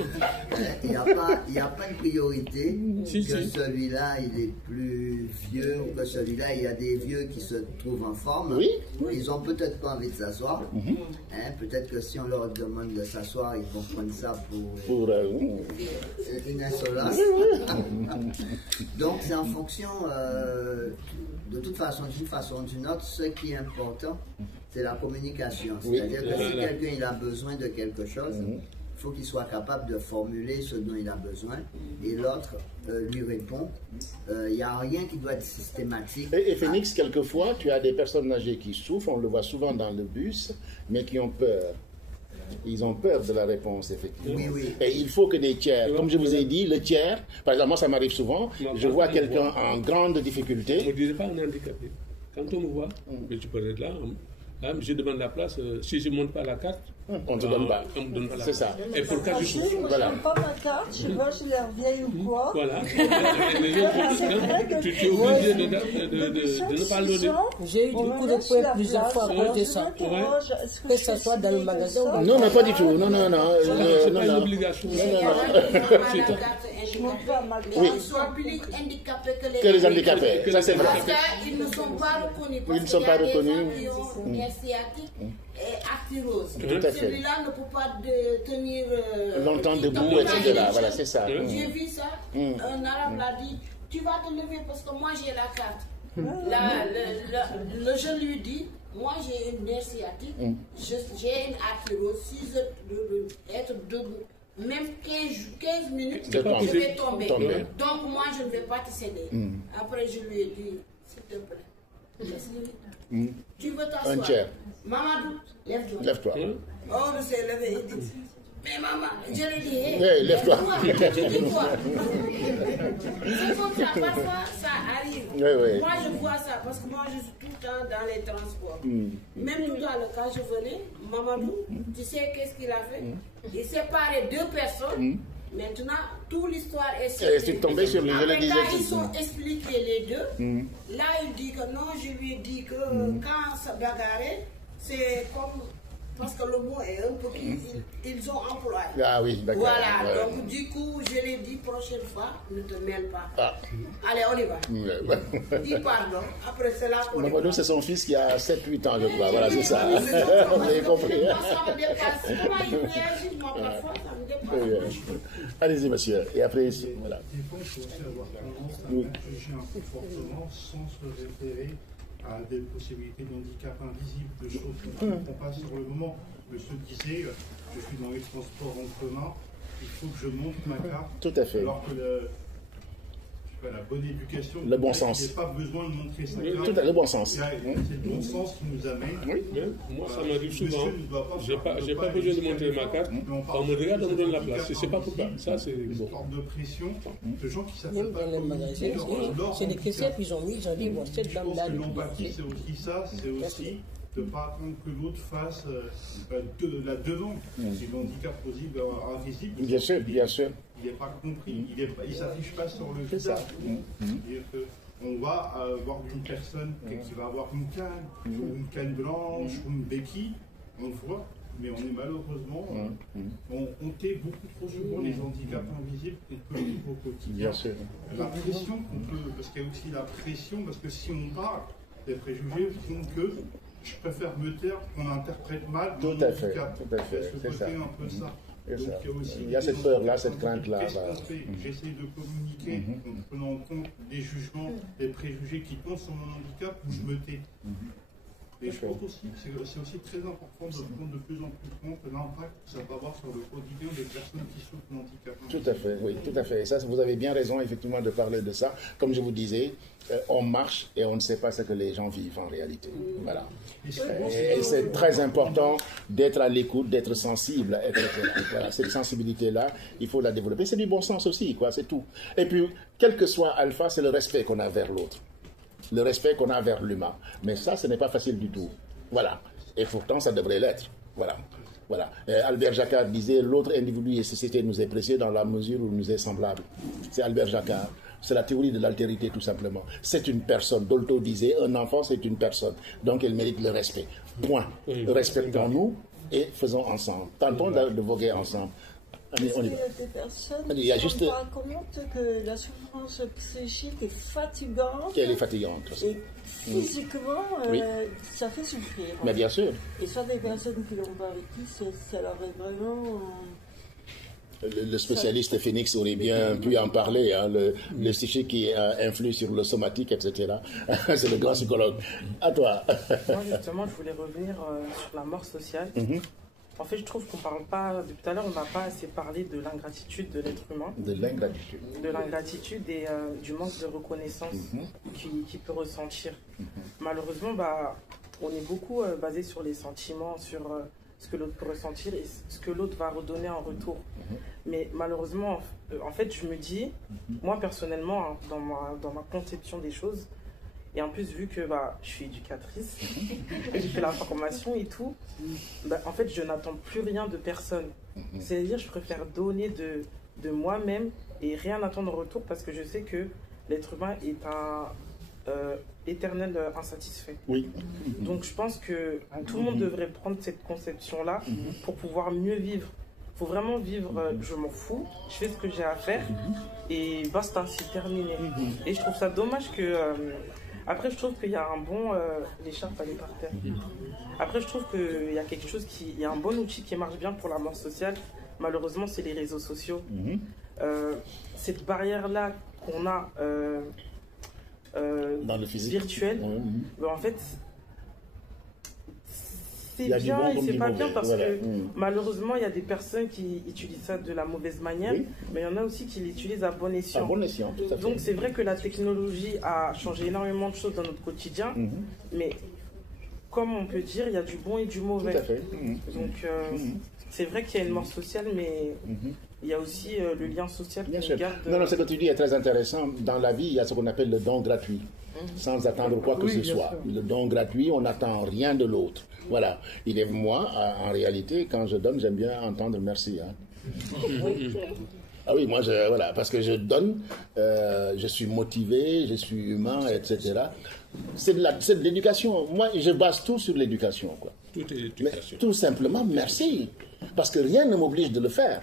n'y a pas de priorité que celui-là, il est plus vieux ou que celui-là, il y a des vieux qui se trouvent en forme. Oui. Ils n'ont peut-être pas envie de s'asseoir. Peut-être que si on leur demande de s'asseoir, ils vont prendre ça pour une insolence. Donc, c'est en fonction, de toute façon, d'une façon ou d'une autre, ce qui est important, c'est la communication. C'est-à-dire que si quelqu'un il a besoin de quelque chose, il faut qu'il soit capable de formuler ce dont il a besoin et l'autre lui répond. Il n'y a rien qui doit être systématique. Et Phoenix, quelquefois, tu as des personnes âgées qui souffrent, on le voit souvent dans le bus, mais qui ont peur. Ils ont peur de la réponse, effectivement. Oui. Et il faut que des tiers, comme je vous ai dit, le tiers, par exemple, moi ça m'arrive souvent, je vois quelqu'un en grande difficulté. On ne dirait pas un handicapé. Quand on me voit, mais tu peux être là, Là, je demande la place. Si je ne monte pas la carte, on ne te donne pas. On me donne pas la C'est carte. ça. Et pour le cas du Moi, je n'aime pas ma carte, je sais pas si l'air vieille ou quoi. Voilà. Tu es obligé de ne pas le donner. J'ai eu du coup de poing plusieurs fois à cause de ça. Que ce soit dans le magasin ou dans le Non, non, pas du tout. Non, non, non. C'est pas une obligation. Oui. Ils sont plus handicapés Que les handicapés. Ça, c'est vrai. Parce qu'ils ne sont pas reconnus. Ils ne sont pas reconnus. Qui ont une sciatique et arthrose. Tout à fait. Celui-là ne peut pas tenir longtemps debout, etc. Voilà, c'est ça. J'ai vu ça. Un arabe l'a dit, tu vas te lever parce que moi j'ai la carte. Le jeune lui dit, moi j'ai une nerf sciatique, j'ai une arthrose. Si je veux être debout, même 15 minutes, je vais tomber. Donc moi je ne vais pas te céder. Après je lui ai dit, s'il te plaît, laisse-le. Tu veux t'asseoir? Un tiers. Mamadou, lève-toi. Lève-toi. Oh, il s'est levé, il dit, mais maman, je lui ai dit, hey, lève-toi. Tu dis quoi? C'est comme ça, parfois ça arrive. Oui. Moi je vois ça parce que moi je suis tout le temps dans les transports. Même tout à l'heure quand je venais, Mamadou, tu sais qu'est-ce qu'il a fait? Il séparait deux personnes. Maintenant, toute l'histoire est tombée sur le vélo. Ils ont expliqué les deux. Là, il dit que non, je lui ai dit que quand ça bagarrait, c'est comme. Parce que le mot est un peu qu'ils ont employé. Ah oui, d'accord. Voilà, donc du coup, je l'ai dit, prochaine fois, ne te mêle pas. Allez, on y va. Dis pardon, après cela, on y va. Mamadou, c'est son fils qui a 7-8 ans, je crois. Voilà, c'est ça. Vous avez compris. Ça me dépasse. Comment il réagit, moi, parfois, ça me dépasse. Allez-y, monsieur. Et après, voilà. Des fois, il faut aussi avoir tendance à juger un comportement sans se référer à des possibilités de handicap invisibles, de choses qu'on ne comprend pas sur le moment. Je se disais, je suis dans les transports en commun, il faut que je montre ma carte. Tout à fait. Alors que la bonne éducation, le bon sens. Il n'y a pas besoin de montrer sa carte. Tout à fait, le bon sens. C'est le bon sens qui nous amène. Oui, mais moi ça m'arrive souvent. J'ai pas besoin de montrer ma carte. On me regarde, on me donne la place. Je ne sais pas pourquoi. Ça, c'est bon. De pression, de gens qui savent même pas. Dans les magasins, c'est des questions qu'ils ont mis. Ils ont dit, bon, cette dame-là. L'empathie, c'est aussi ça. C'est aussi de ne pas attendre que l'autre fasse la demande. C'est l'handicap possible, invisible. Bien sûr, bien sûr. Il n'est pas compris, il ne s'affiche pas sur le visage. C'est-à-dire qu'on va avoir une personne qui va avoir une canne blanche ou une béquille, on le voit, mais on est malheureusement, on tait beaucoup trop souvent les handicaps invisibles qu'on peut vivre au quotidien. Bien sûr. La pression qu'on peut, parce qu'il y a aussi la pression, parce que si on parle, les préjugés font que je préfère me taire qu'on interprète mal mon handicap. Tout à fait, c'est ça. Un peu ça. Donc, il y a cette peur-là, cette crainte-là. J'essaie de communiquer en prenant en compte des jugements, des préjugés qui tombent sur mon handicap où je me tais. Et je pense aussi que c'est aussi très important de prendre de plus en plus compte l'impact que ça va avoir sur le quotidien des personnes qui souffrent de handicap. Tout à fait, oui, tout à fait. Et ça, vous avez bien raison, effectivement, de parler de ça. Comme je vous disais, on marche et on ne sait pas ce que les gens vivent en réalité. Voilà. Et c'est très important d'être à l'écoute, d'être sensible, etc. Voilà, cette sensibilité-là, il faut la développer. C'est du bon sens aussi, quoi, c'est tout. Et puis, quel que soit alpha, c'est le respect qu'on a vers l'autre. Le respect qu'on a vers l'humain. Mais ça, ce n'est pas facile du tout. Voilà. Et pourtant, ça devrait l'être. Voilà. Voilà. Albert Jacquard disait, l'autre individu et société nous est précieux dans la mesure où nous est semblable. C'est Albert Jacquard. C'est la théorie de l'altérité, tout simplement. C'est une personne. Dolto disait, un enfant, c'est une personne. Donc, elle mérite le respect. Point. Respectons-nous et faisons ensemble. Tentons de voguer ensemble. Il y a des personnes qui ne se rendent pas compte que la souffrance psychique est fatigante. Qu'elle est fatigante. Et physiquement, ça fait souffrir. Mais bien sûr. Et soit des personnes qui l'ont pas vécu, ça leur est vraiment... Le spécialiste Phoenix aurait bien pu en parler, hein, le psychique qui influe sur le somatique, etc. C'est le grand psychologue. À toi. Moi, justement, je voulais revenir sur la mort sociale. En fait, je trouve qu'on ne parle pas, depuis tout à l'heure, on n'a pas assez parlé de l'ingratitude de l'être humain. De l'ingratitude. De l'ingratitude et du manque de reconnaissance qu'il peut ressentir. Malheureusement, on est beaucoup basé sur les sentiments, sur ce que l'autre peut ressentir et ce que l'autre va redonner en retour. Mais malheureusement, en fait, je me dis, moi personnellement, dans ma conception des choses, Et en plus, vu que je suis éducatrice, j'ai fait la formation et tout, en fait, je n'attends plus rien de personne. C'est-à-dire, je préfère donner de moi-même et rien attendre en retour parce que je sais que l'être humain est un éternel insatisfait. Oui. Donc, je pense que tout le monde devrait prendre cette conception-là pour pouvoir mieux vivre. Il faut vraiment vivre, je m'en fous, je fais ce que j'ai à faire et basta, c'est terminé. Et je trouve ça dommage que... après, je trouve qu'il y a un bon... l'écharpe, elle est par terre. Après, je trouve qu'il y a quelque chose il y a un bon outil qui marche bien pour la mort sociale. Malheureusement, c'est les réseaux sociaux. Cette barrière-là qu'on a dans le physique virtuel, en fait... C'est bien et c'est pas bien parce que malheureusement il y a des personnes qui utilisent ça de la mauvaise manière, mais il y en a aussi qui l'utilisent à bon escient. À bon escient, tout à fait. Donc c'est vrai que la technologie a changé énormément de choses dans notre quotidien, mais comme on peut dire, il y a du bon et du mauvais. Tout à fait. Donc c'est vrai qu'il y a une mort sociale, mais il y a aussi le lien social qu'on garde. Non, ce que tu dis est très intéressant. Dans la vie, il y a ce qu'on appelle le don gratuit, sans attendre quoi que ce soit. Le don gratuit, on n'attend rien de l'autre. Voilà. Moi, en réalité, quand je donne, j'aime bien entendre merci. Ah oui, moi, voilà, parce que je donne, je suis motivé, je suis humain, etc. C'est de l'éducation. Moi, je base tout sur l'éducation, quoi. Tout est l'éducation. Tout simplement, merci. Parce que rien ne m'oblige de le faire.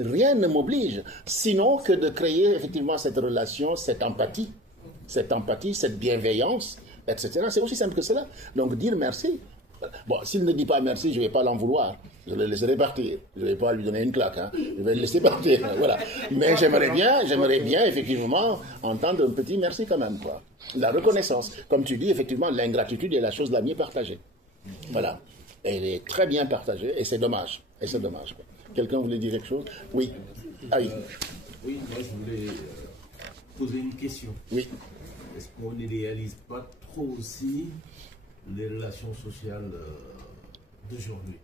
Rien ne m'oblige. Sinon que de créer effectivement cette relation, cette empathie, cette bienveillance, etc. C'est aussi simple que cela. Donc dire merci. Bon, s'il ne dit pas merci, je ne vais pas l'en vouloir. Je le laisserai partir. Je ne vais pas lui donner une claque. Je vais le laisser partir. Voilà. Mais j'aimerais bien, effectivement, entendre un petit merci quand même, quoi. La reconnaissance. Comme tu dis, effectivement, l'ingratitude est la chose la mieux partagée. Voilà. Elle est très bien partagée et c'est dommage. Et c'est dommage, quoi. Quelqu'un voulait dire quelque chose? Oui. Ah oui. Oui, moi je voulais poser une question. Oui. Est-ce qu'on ne réalise pas trop aussi les relations sociales d'aujourd'hui?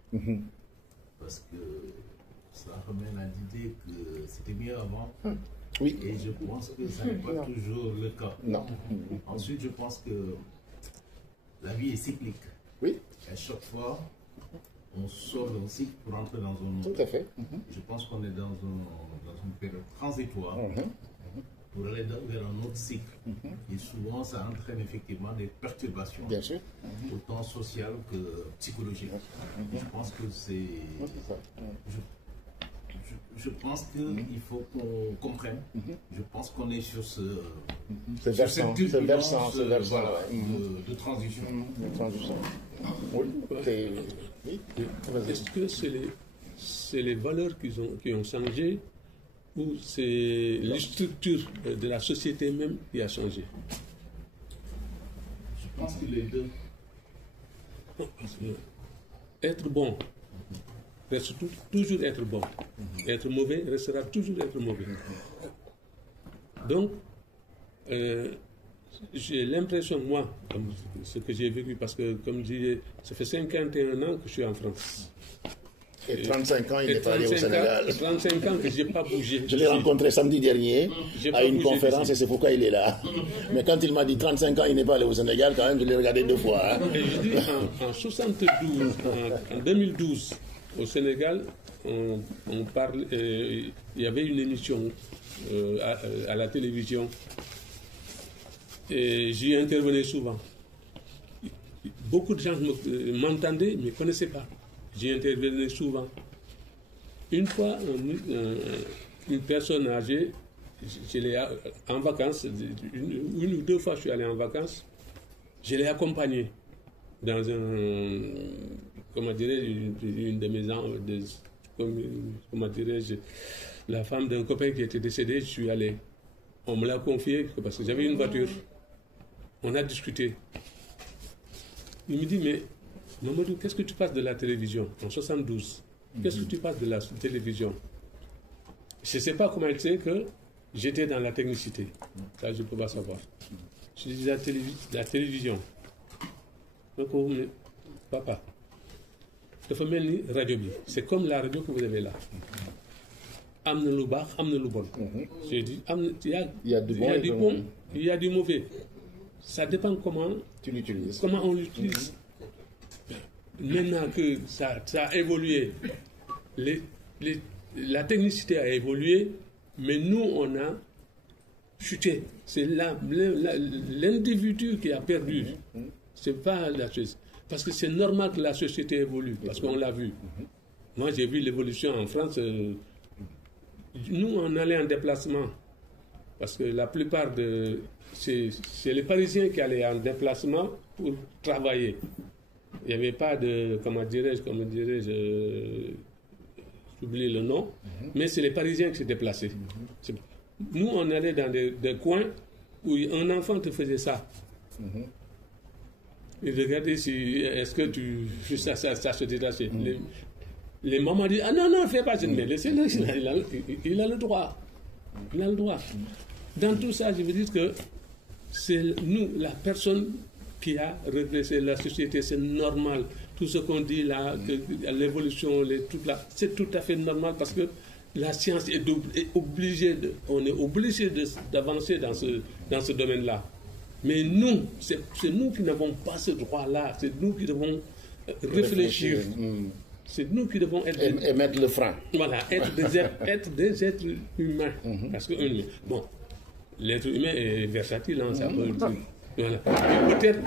Parce que ça ramène à l'idée que c'était mieux avant. Oui. Et je pense que ça n'est pas toujours le cas. Non. Ensuite, je pense que la vie est cyclique. Oui. À chaque fois, on sort d'un cycle pour entrer dans un autre. Tout à fait. Je pense qu'on est dans une période transitoire pour aller vers un autre cycle. Et souvent, ça entraîne effectivement des perturbations, bien sûr, autant sociales que psychologiques. Je pense que c'est... Je pense qu'il faut qu'on comprenne. Je pense qu'on est sur cette turbulence de transition. Oui. Est-ce que c'est les valeurs qui ont changé ou c'est la structure de la société même qui a changé? Je pense que les deux. Être bon reste toujours être bon. Être mauvais restera toujours être mauvais. Donc, j'ai l'impression, moi, comme ce que j'ai vécu, parce que, comme je disais, ça fait 51 ans que je suis en France. Et 35 ans, il n'est pas allé au Sénégal. 35 ans que je n'ai pas bougé. Je l'ai rencontré samedi dernier à une conférence et c'est pourquoi il est là. Mais quand il m'a dit 35 ans, il n'est pas allé au Sénégal, quand même, je l'ai regardé 2 fois. Et je dis, en 2012, au Sénégal, on parle, il y avait une émission à la télévision et j'y intervenais souvent. Beaucoup de gens m'entendaient, mais ne me connaissaient pas. J'y intervenais souvent. Une fois, une personne âgée, je l'ai en vacances, une ou 2 fois je suis allé en vacances, je l'ai accompagné dans comment dirais-je, une de mes comment dirais-je, la femme d'un copain qui était décédé, je suis allé. On me l'a confié parce que j'avais une voiture. On a discuté. Il me dit, mais Mamadou, qu'est-ce que tu passes de la télévision en 72? Qu'est-ce que tu passes de la télévision? Je ne sais pas comment elle sait que j'étais dans la technicité. Ça, je ne peux pas savoir. Je dis la télévision. Donc, papa, dafa mel ni rajo bi c'est comme la radio que vous avez là. Am na lu baax, am na lu bon. J'ai dit, il y a du bon, il y a du mauvais. ça dépend comment tu l'utilises. Comment on l'utilise. Maintenant que ça a évolué, la technicité a évolué, mais nous, on a chuté. C'est l'individu qui a perdu. C'est pas la chose. Parce que c'est normal que la société évolue, parce qu'on l'a vu. Moi, j'ai vu l'évolution en France. Nous, on allait en déplacement. Parce que la plupart c'est les Parisiens qui allaient en déplacement pour travailler. Il n'y avait pas de, comment dirais-je, j'oublie le nom, mais c'est les Parisiens qui se déplaçaient. Nous, on allait dans des coins où un enfant te faisait ça. Il regardait si, est-ce que ça se détachait. Les mamans disent, ah non, fais pas ça, mais laissez-le, il a le droit. Il a le droit. Dans tout ça, je veux dire que c'est nous, la personne qui a régressé la société, c'est normal. Tout ce qu'on dit là, l'évolution, c'est tout à fait normal parce que la science est obligée, on est obligé d'avancer dans ce domaine-là. Mais nous, c'est nous qui n'avons pas ce droit-là, c'est nous qui devons réfléchir. C'est nous qui devons être... Et mettre le frein. Voilà, être des êtres humains. Parce que, bon, l'être humain est versatile, hein, ça peut dire. Voilà. Peut-être,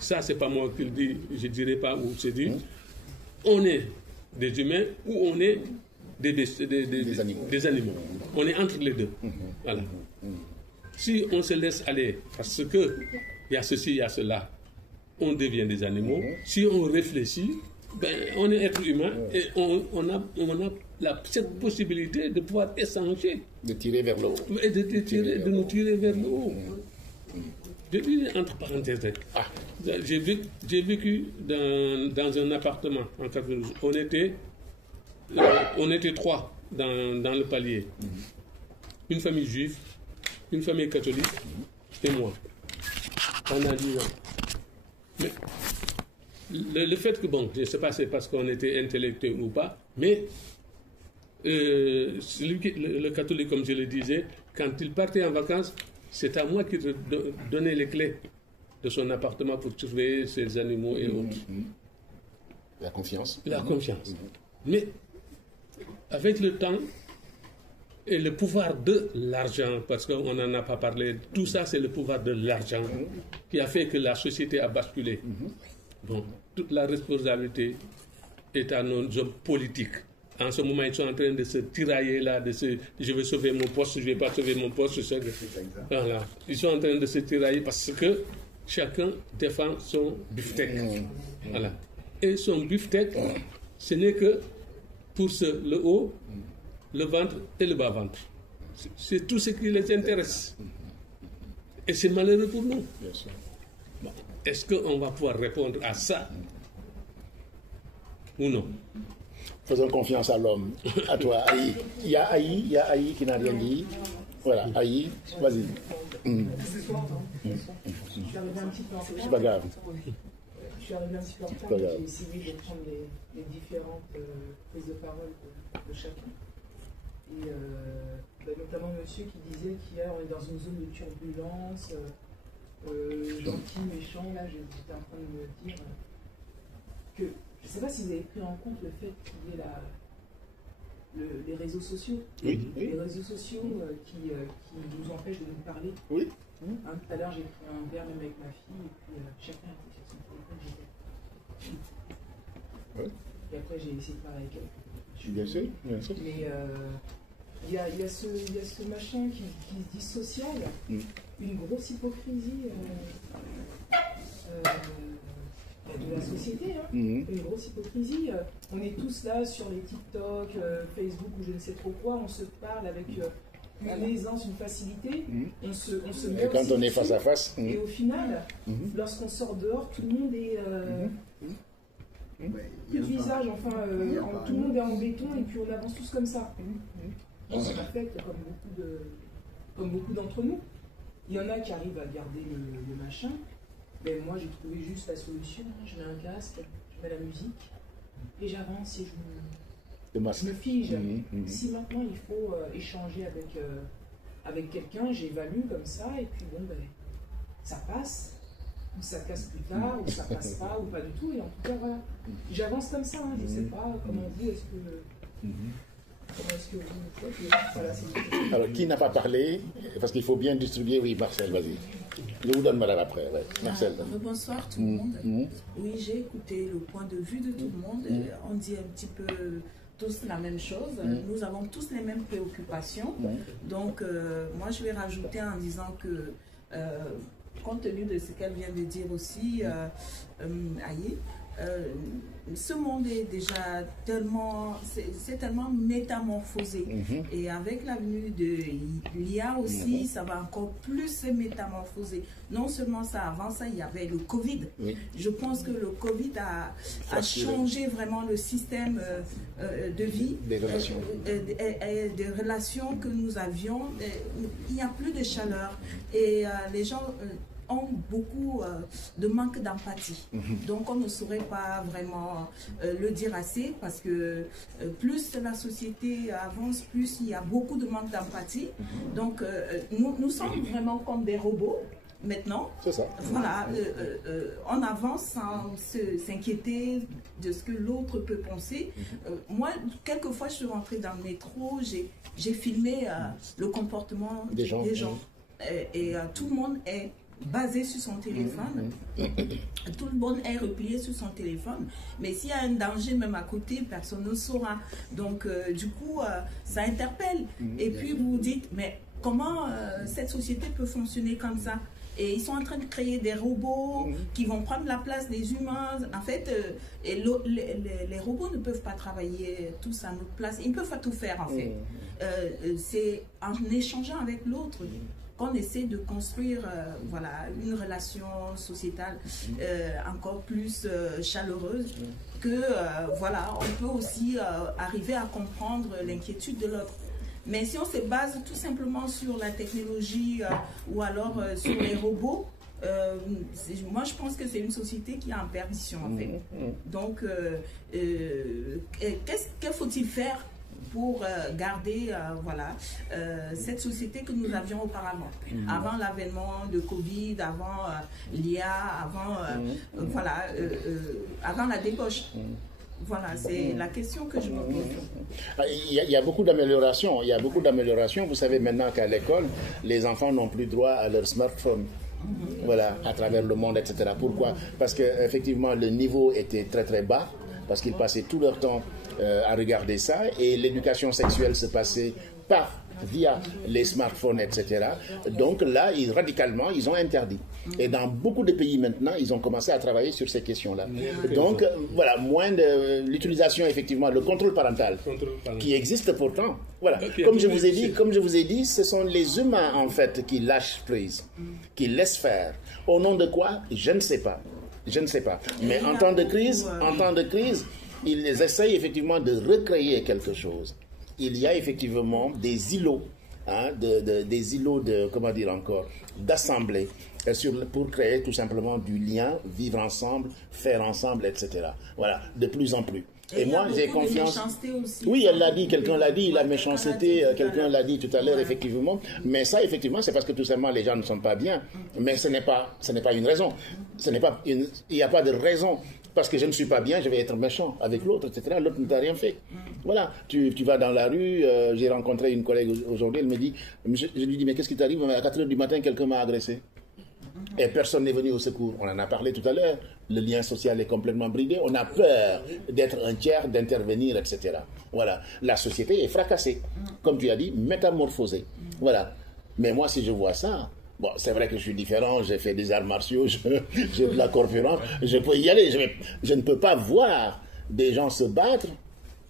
ça c'est pas moi qui le dis, je ne dirais pas où c'est dit, on est des humains ou on est des animaux. On est entre les deux. Voilà. Si on se laisse aller parce que il y a ceci, il y a cela, on devient des animaux. Si on réfléchit, ben, on est être humain et on a cette possibilité de pouvoir échanger. De tirer vers le haut. Et de nous tirer vers le haut. Je dis entre parenthèses. J'ai vécu dans un appartement en 92. On était 3 dans le palier. Une famille juive, une famille catholique et moi. Pendant 10 ans. Mais le fait que, bon, je ne sais pas si c'est parce qu'on était intellectuel ou pas, mais le catholique, comme je le disais, quand il partait en vacances, c'est à moi qui donnais les clés de son appartement pour surveiller ses animaux et autres. La confiance. La confiance. Mais avec le temps et le pouvoir de l'argent, parce qu'on n'en a pas parlé, tout ça c'est le pouvoir de l'argent qui a fait que la société a basculé. Bon, toute la responsabilité est à nos hommes politiques. En ce moment, ils sont en train de se tirailler là, je vais sauver mon poste, je ne vais pas sauver mon poste. Voilà. Ils sont en train de se tirailler parce que chacun défend son beefsteak. Voilà. Et son beefsteak, ce n'est que pour le haut, le ventre et le bas-ventre. C'est tout ce qui les intéresse. Et c'est malheureux pour nous. Bon. Est-ce qu'on va pouvoir répondre à ça ou non? Faisons confiance à l'homme. À toi, Aïe. Il y a Aïe qui n'a rien dit. Voilà, Aïe, vas-y. C'est pas grave. Je suis arrivé un petit peu en retard, j'ai essayé de prendre les différentes prises de parole de chacun. Et notamment monsieur qui disait qu'hier on est dans une zone de turbulence, gentil, méchant. Là, j'étais en train de me dire que je ne sais pas si vous avez pris en compte le fait qu'il y ait les réseaux sociaux. Oui. Les réseaux sociaux qui nous empêchent de nous parler. Oui. Tout à l'heure, j'ai pris un verre même avec ma fille, et puis chacun était sur son téléphone. Oui. Et après, j'ai essayé de parler avec elle. Bien sûr, bien sûr. Mais il y a ce machin qui se dit social, une grosse hypocrisie de la société, hein. Une grosse hypocrisie. On est tous là sur les TikTok, Facebook ou je ne sais trop quoi, on se parle avec une aisance, une facilité, on se met et quand on est face à face. Et au final, lorsqu'on sort dehors, tout le monde est plus de visage, enfin, tout le monde est en béton et puis on avance tous comme ça. On s'affecte comme beaucoup d'entre nous. Il y en a qui arrivent à garder le machin. Mais moi, j'ai trouvé juste la solution. Je mets un casque, je mets la musique et j'avance et je me fige. Si maintenant il faut échanger avec quelqu'un, j'évalue comme ça et puis bon, ben, ça passe, ou ça casse plus tard, ou ça passe pas, ou pas du tout. Et en tout cas, voilà. J'avance comme ça, hein. Je sais pas comment vous, est-ce que vous faites. Voilà, alors, qui n'a pas parlé? Parce qu'il faut bien distribuer. Oui, Marcel, vas-y. Je vous donne madame après. Ouais. Marcel. Bonsoir tout le monde. Oui, j'ai écouté le point de vue de tout le monde. On dit un petit peu tous la même chose. Nous avons tous les mêmes préoccupations. Donc, moi, je vais rajouter en disant que, compte tenu de ce qu'elle vient de dire aussi, Aïe, ce monde est déjà tellement, c'est tellement métamorphosé. Et avec la venue de l'IA aussi, ça va encore plus se métamorphoser. Non seulement ça, avant ça, il y avait le Covid. Je pense que le Covid a changé vraiment le système de vie. Des relations. Des relations que nous avions. Il n'y a plus de chaleur. Et les gens ont beaucoup de manque d'empathie. Donc on ne saurait pas vraiment le dire assez, parce que plus la société avance, plus il y a beaucoup de manque d'empathie. Donc nous sommes vraiment comme des robots maintenant. C'est ça. Voilà, on avance sans s'inquiéter de ce que l'autre peut penser. Moi, quelquefois, je suis rentrée dans le métro, j'ai filmé le comportement des gens. Et tout le monde est basé sur son téléphone. Tout le monde est replié sur son téléphone. Mais s'il y a un danger même à côté, personne ne saura. Donc, du coup, ça interpelle. Et puis, vous vous dites, mais comment cette société peut fonctionner comme ça? Et ils sont en train de créer des robots qui vont prendre la place des humains. En fait, les robots ne peuvent pas travailler tous à notre place. Ils ne peuvent pas tout faire, en fait. C'est en échangeant avec l'autre qu'on essaie de construire voilà, une relation sociétale encore plus chaleureuse, que voilà, on peut aussi arriver à comprendre l'inquiétude de l'autre. Mais si on se base tout simplement sur la technologie ou alors sur les robots, moi je pense que c'est une société qui est en perdition en fait. Donc, que faut-il faire pour garder voilà, cette société que nous avions auparavant, avant l'avènement de Covid, avant l'IA, avant, voilà, avant la débauche. Voilà, c'est la question que je me pose. Il y a beaucoup d'améliorations. Il y a beaucoup d'améliorations. Vous savez maintenant qu'à l'école, les enfants n'ont plus droit à leur smartphone. Voilà, à travers le monde, etc. Pourquoi? Parce qu'effectivement, le niveau était très très bas, parce qu'ils passaient tout leur temps à regarder ça, et l'éducation sexuelle se passait via les smartphones, etc. Donc là, radicalement, ils ont interdit. Et dans beaucoup de pays maintenant, ils ont commencé à travailler sur ces questions-là. Donc voilà, moins de l'utilisation, effectivement, le contrôle parental, qui existe pourtant. Voilà, comme je vous ai dit, ce sont les humains en fait qui lâchent prise, qui laissent faire. Au nom de quoi? Je ne sais pas. Je ne sais pas. Mais en temps de crise, ils essayent effectivement de recréer quelque chose. Il y a effectivement des îlots, hein, des îlots de, comment dire encore, d'assemblée pour créer tout simplement du lien, vivre ensemble, faire ensemble, etc. Voilà, de plus en plus. Et moi, j'ai confiance. Oui, elle l'a dit, quelqu'un l'a dit, la méchanceté, quelqu'un l'a dit tout à l'heure, effectivement. Mais ça, effectivement, c'est parce que tout simplement les gens ne sont pas bien. Mais ce n'est pas une raison. Il n'y a pas de raison. Parce que je ne suis pas bien, je vais être méchant avec l'autre, etc. L'autre ne t'a rien fait. Voilà, tu vas dans la rue, j'ai rencontré une collègue aujourd'hui, elle me dit, je lui dis, mais qu'est-ce qui t'arrive? À 4 h du matin, quelqu'un m'a agressé. Et personne n'est venu au secours. On en a parlé tout à l'heure. Le lien social est complètement bridé. On a peur d'être un tiers, d'intervenir, etc. Voilà. La société est fracassée. Comme tu as dit, métamorphosée. Voilà. Mais moi, si je vois ça, bon, c'est vrai que je suis différent, j'ai fait des arts martiaux, j'ai de la corpulence, je peux y aller. Je ne peux pas voir des gens se battre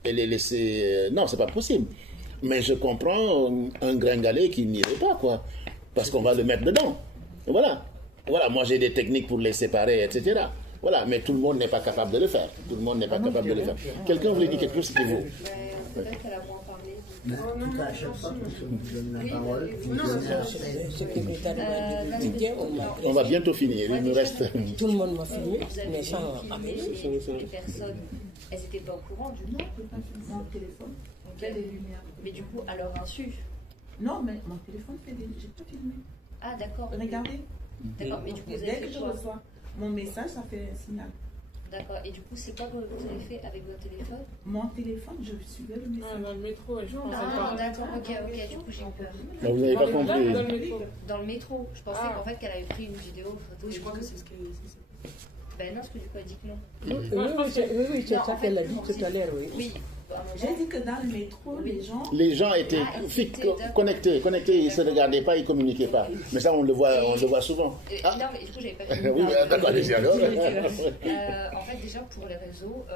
et les laisser... non, c'est pas possible. Mais je comprends un gringalet qui n'irait pas, quoi. Parce qu'on va le mettre dedans. Voilà. Voilà, moi j'ai des techniques pour les séparer, etc. Voilà, mais tout le monde n'est pas capable de le faire. Tout le monde n'est pas capable de le faire. Quelqu'un voulait dire quelque chose qui vous... Peut-être qu'elle a moins parlé. On va bientôt finir, il nous reste... Tout le monde m'a filmé, mais sans les personnes, elles n'étaient pas au courant du nom. Mon téléphone fait des lumières. Mais du coup, à leur insu. Non, mais mon téléphone fait des... J'ai pas filmé. Ah, d'accord. Regardez. D'accord, mais du coup, vous dès avez que fait je quoi? reçois mon message, ça fait un signal. D'accord, et du coup, c'est quoi que vous avez fait avec votre téléphone? Mon téléphone, je suivais le message. Dans le métro, je pensais Ah, pas. d'accord, ok, du coup, j'ai eu peur. Mais vous n'avez pas compris. Dans le métro, je pensais qu'en fait, qu'elle avait pris une vidéo, photo. Oui, je crois que c'est ce que Ben non, parce que du coup, elle dit que non. Oui, c'est ça qu'elle a dit tout à l'heure, oui. Oui. J'ai dit que dans le métro, Les gens étaient connectés, ils ne se regardaient pas, ils ne communiquaient pas. Mais ça, on le voit souvent. Non, mais du coup, j'avais pas fini. Oui, d'accord, allez-y alors. En fait, déjà, pour les réseaux,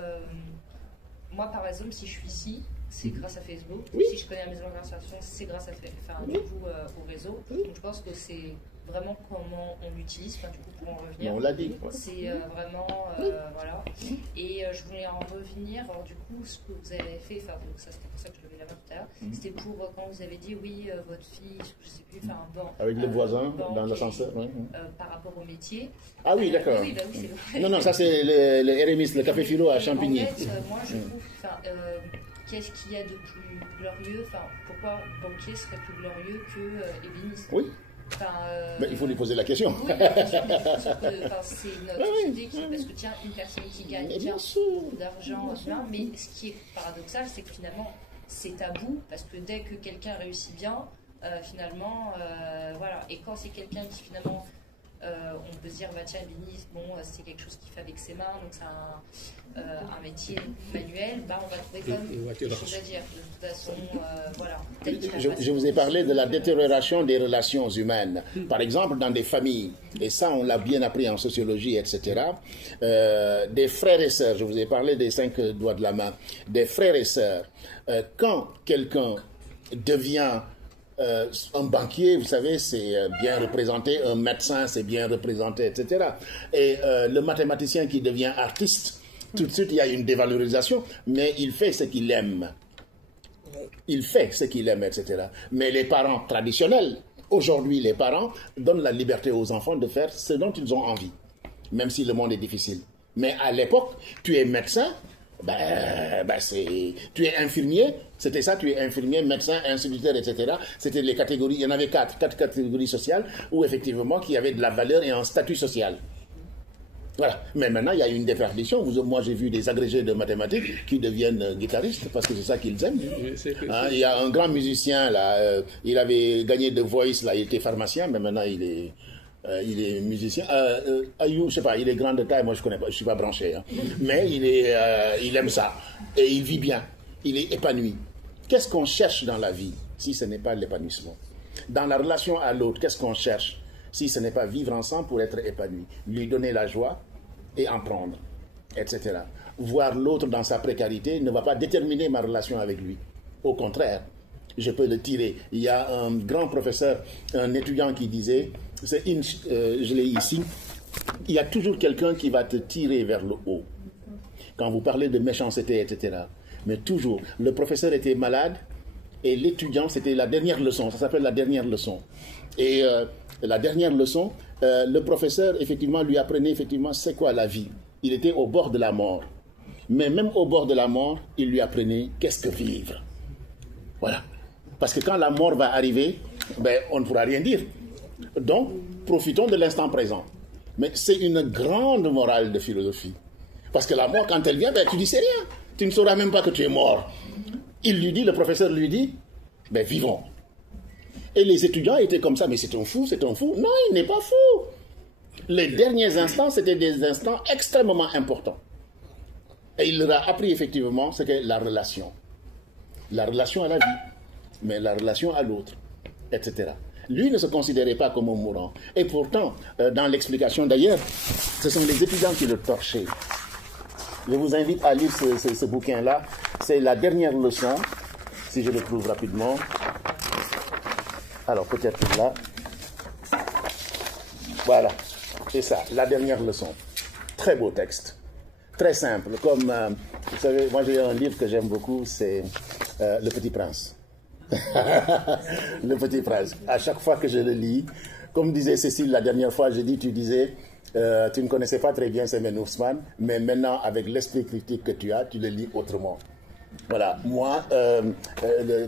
moi, par exemple, si je suis ici, c'est grâce à Facebook. Si je connais la maison d'organisation, c'est grâce à au réseau. Donc, je pense que c'est vraiment comment on l'utilise, du coup, pour en revenir. On l'a dit. C'est vraiment, voilà. Et je voulais en revenir, alors du coup, ce que vous avez fait, donc ça c'était pour ça que je levais la main tout à l'heure, c'était pour quand vous avez dit, oui, votre fille, je sais plus, un banc. Avec le voisin, dans l'ascenseur, oui. Par rapport au métier. Ah oui, d'accord. Oui, bah oui, c'est vrai. Non, ça c'est le RMIS, le café philo à Champigny. En fait, moi je trouve, qu'est-ce qu'il y a de plus glorieux, pourquoi banquier serait plus glorieux que ébéniste? Oui. Mais il faut lui poser la question. Oui, bien sûr, c'est notre société qui, parce que tiens, une personne qui gagne beaucoup d'argent, mais ce qui est paradoxal, c'est que finalement, c'est tabou, parce que dès que quelqu'un réussit bien, finalement, voilà. Et quand c'est quelqu'un qui finalement, on peut se dire, bah tiens, ébéniste, c'est quelque chose qu'il fait avec ses mains, donc c'est un métier manuel, on va trouver comme quelque chose à dire. De toute façon, voilà. Je vous ai parlé de la détérioration des relations humaines. Par exemple, dans des familles, et ça on l'a bien appris en sociologie, etc., des frères et sœurs, je vous ai parlé des 5 doigts de la main, des frères et sœurs, quand quelqu'un devient un banquier, vous savez, c'est bien représenté, un médecin, c'est bien représenté, etc. Et le mathématicien qui devient artiste, tout de suite, il y a une dévalorisation, mais il fait ce qu'il aime. Il fait ce qu'il aime, etc. Mais les parents traditionnels, aujourd'hui, les parents donnent la liberté aux enfants de faire ce dont ils ont envie, même si le monde est difficile. Mais à l'époque, tu es médecin, tu es infirmier, c'était ça, tu es infirmier, médecin, instituteur, etc. C'était les catégories, il y en avait 4 catégories sociales où effectivement qui avaient de la valeur et un statut social. Voilà. Mais maintenant, il y a une déperdition. Moi, j'ai vu des agrégés de mathématiques qui deviennent guitaristes parce que c'est ça qu'ils aiment. Il y a un grand musicien, là, il avait gagné The Voice, là, il était pharmacien, mais maintenant, il est musicien. Ayou, je sais pas, il est grand de taille, moi, je connais pas, je suis pas branché. Hein. Mais il aime ça. Et il vit bien. Il est épanoui. Qu'est-ce qu'on cherche dans la vie si ce n'est pas l'épanouissement? Dans la relation à l'autre, qu'est-ce qu'on cherche si ce n'est pas vivre ensemble pour être épanoui, lui donner la joie et en prendre, etc. Voir l'autre dans sa précarité ne va pas déterminer ma relation avec lui. Au contraire, je peux le tirer. Il y a un grand professeur, un étudiant qui disait, je l'ai ici, il y a toujours quelqu'un qui va te tirer vers le haut. Quand vous parlez de méchanceté, etc. Mais toujours, le professeur était malade et l'étudiant, c'était la dernière leçon, ça s'appelle la dernière leçon. Et la dernière leçon, le professeur, effectivement, lui apprenait, effectivement, c'est quoi la vie. Il était au bord de la mort. Mais même au bord de la mort, il lui apprenait qu'est-ce que vivre. Voilà. Parce que quand la mort va arriver, on ne pourra rien dire. Donc, profitons de l'instant présent. Mais c'est une grande morale de philosophie. Parce que la mort, quand elle vient, tu dis c'est rien. Tu ne sauras même pas que tu es mort. Le professeur lui dit, vivons. Et les étudiants étaient comme ça, mais c'est un fou, c'est un fou. Non, il n'est pas fou. Les derniers instants, c'était des instants extrêmement importants. Et il leur a appris effectivement ce qu'est la relation. La relation à la vie, mais la relation à l'autre, etc. Lui ne se considérait pas comme un mourant. Et pourtant, dans l'explication d'ailleurs, ce sont les étudiants qui le torchaient. Je vous invite à lire ce bouquin-là. C'est la dernière leçon, si je le trouve rapidement. Alors, peut-être là. Voilà, c'est ça, la dernière leçon. Très beau texte. Très simple. Comme, vous savez, moi j'ai un livre que j'aime beaucoup, c'est Le Petit Prince. Le Petit Prince. À chaque fois que je le lis, comme disait Cécile la dernière fois, tu disais, tu ne connaissais pas très bien Semen Ousmane, mais maintenant, avec l'esprit critique que tu as, tu le lis autrement. Voilà, moi,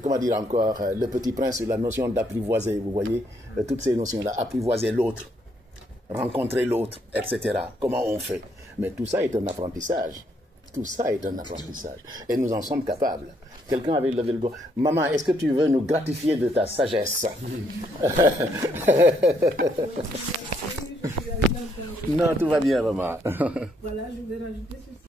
comment dire encore, Le Petit Prince, la notion d'apprivoiser, vous voyez, toutes ces notions-là, apprivoiser l'autre. rencontrer l'autre, etc. Comment on fait? Mais tout ça est un apprentissage. Tout ça est un apprentissage. Et nous en sommes capables. Quelqu'un avait levé le doigt. Maman, est-ce que tu veux nous gratifier de ta sagesse? Non, tout va bien, maman. Voilà, je voulais rajouter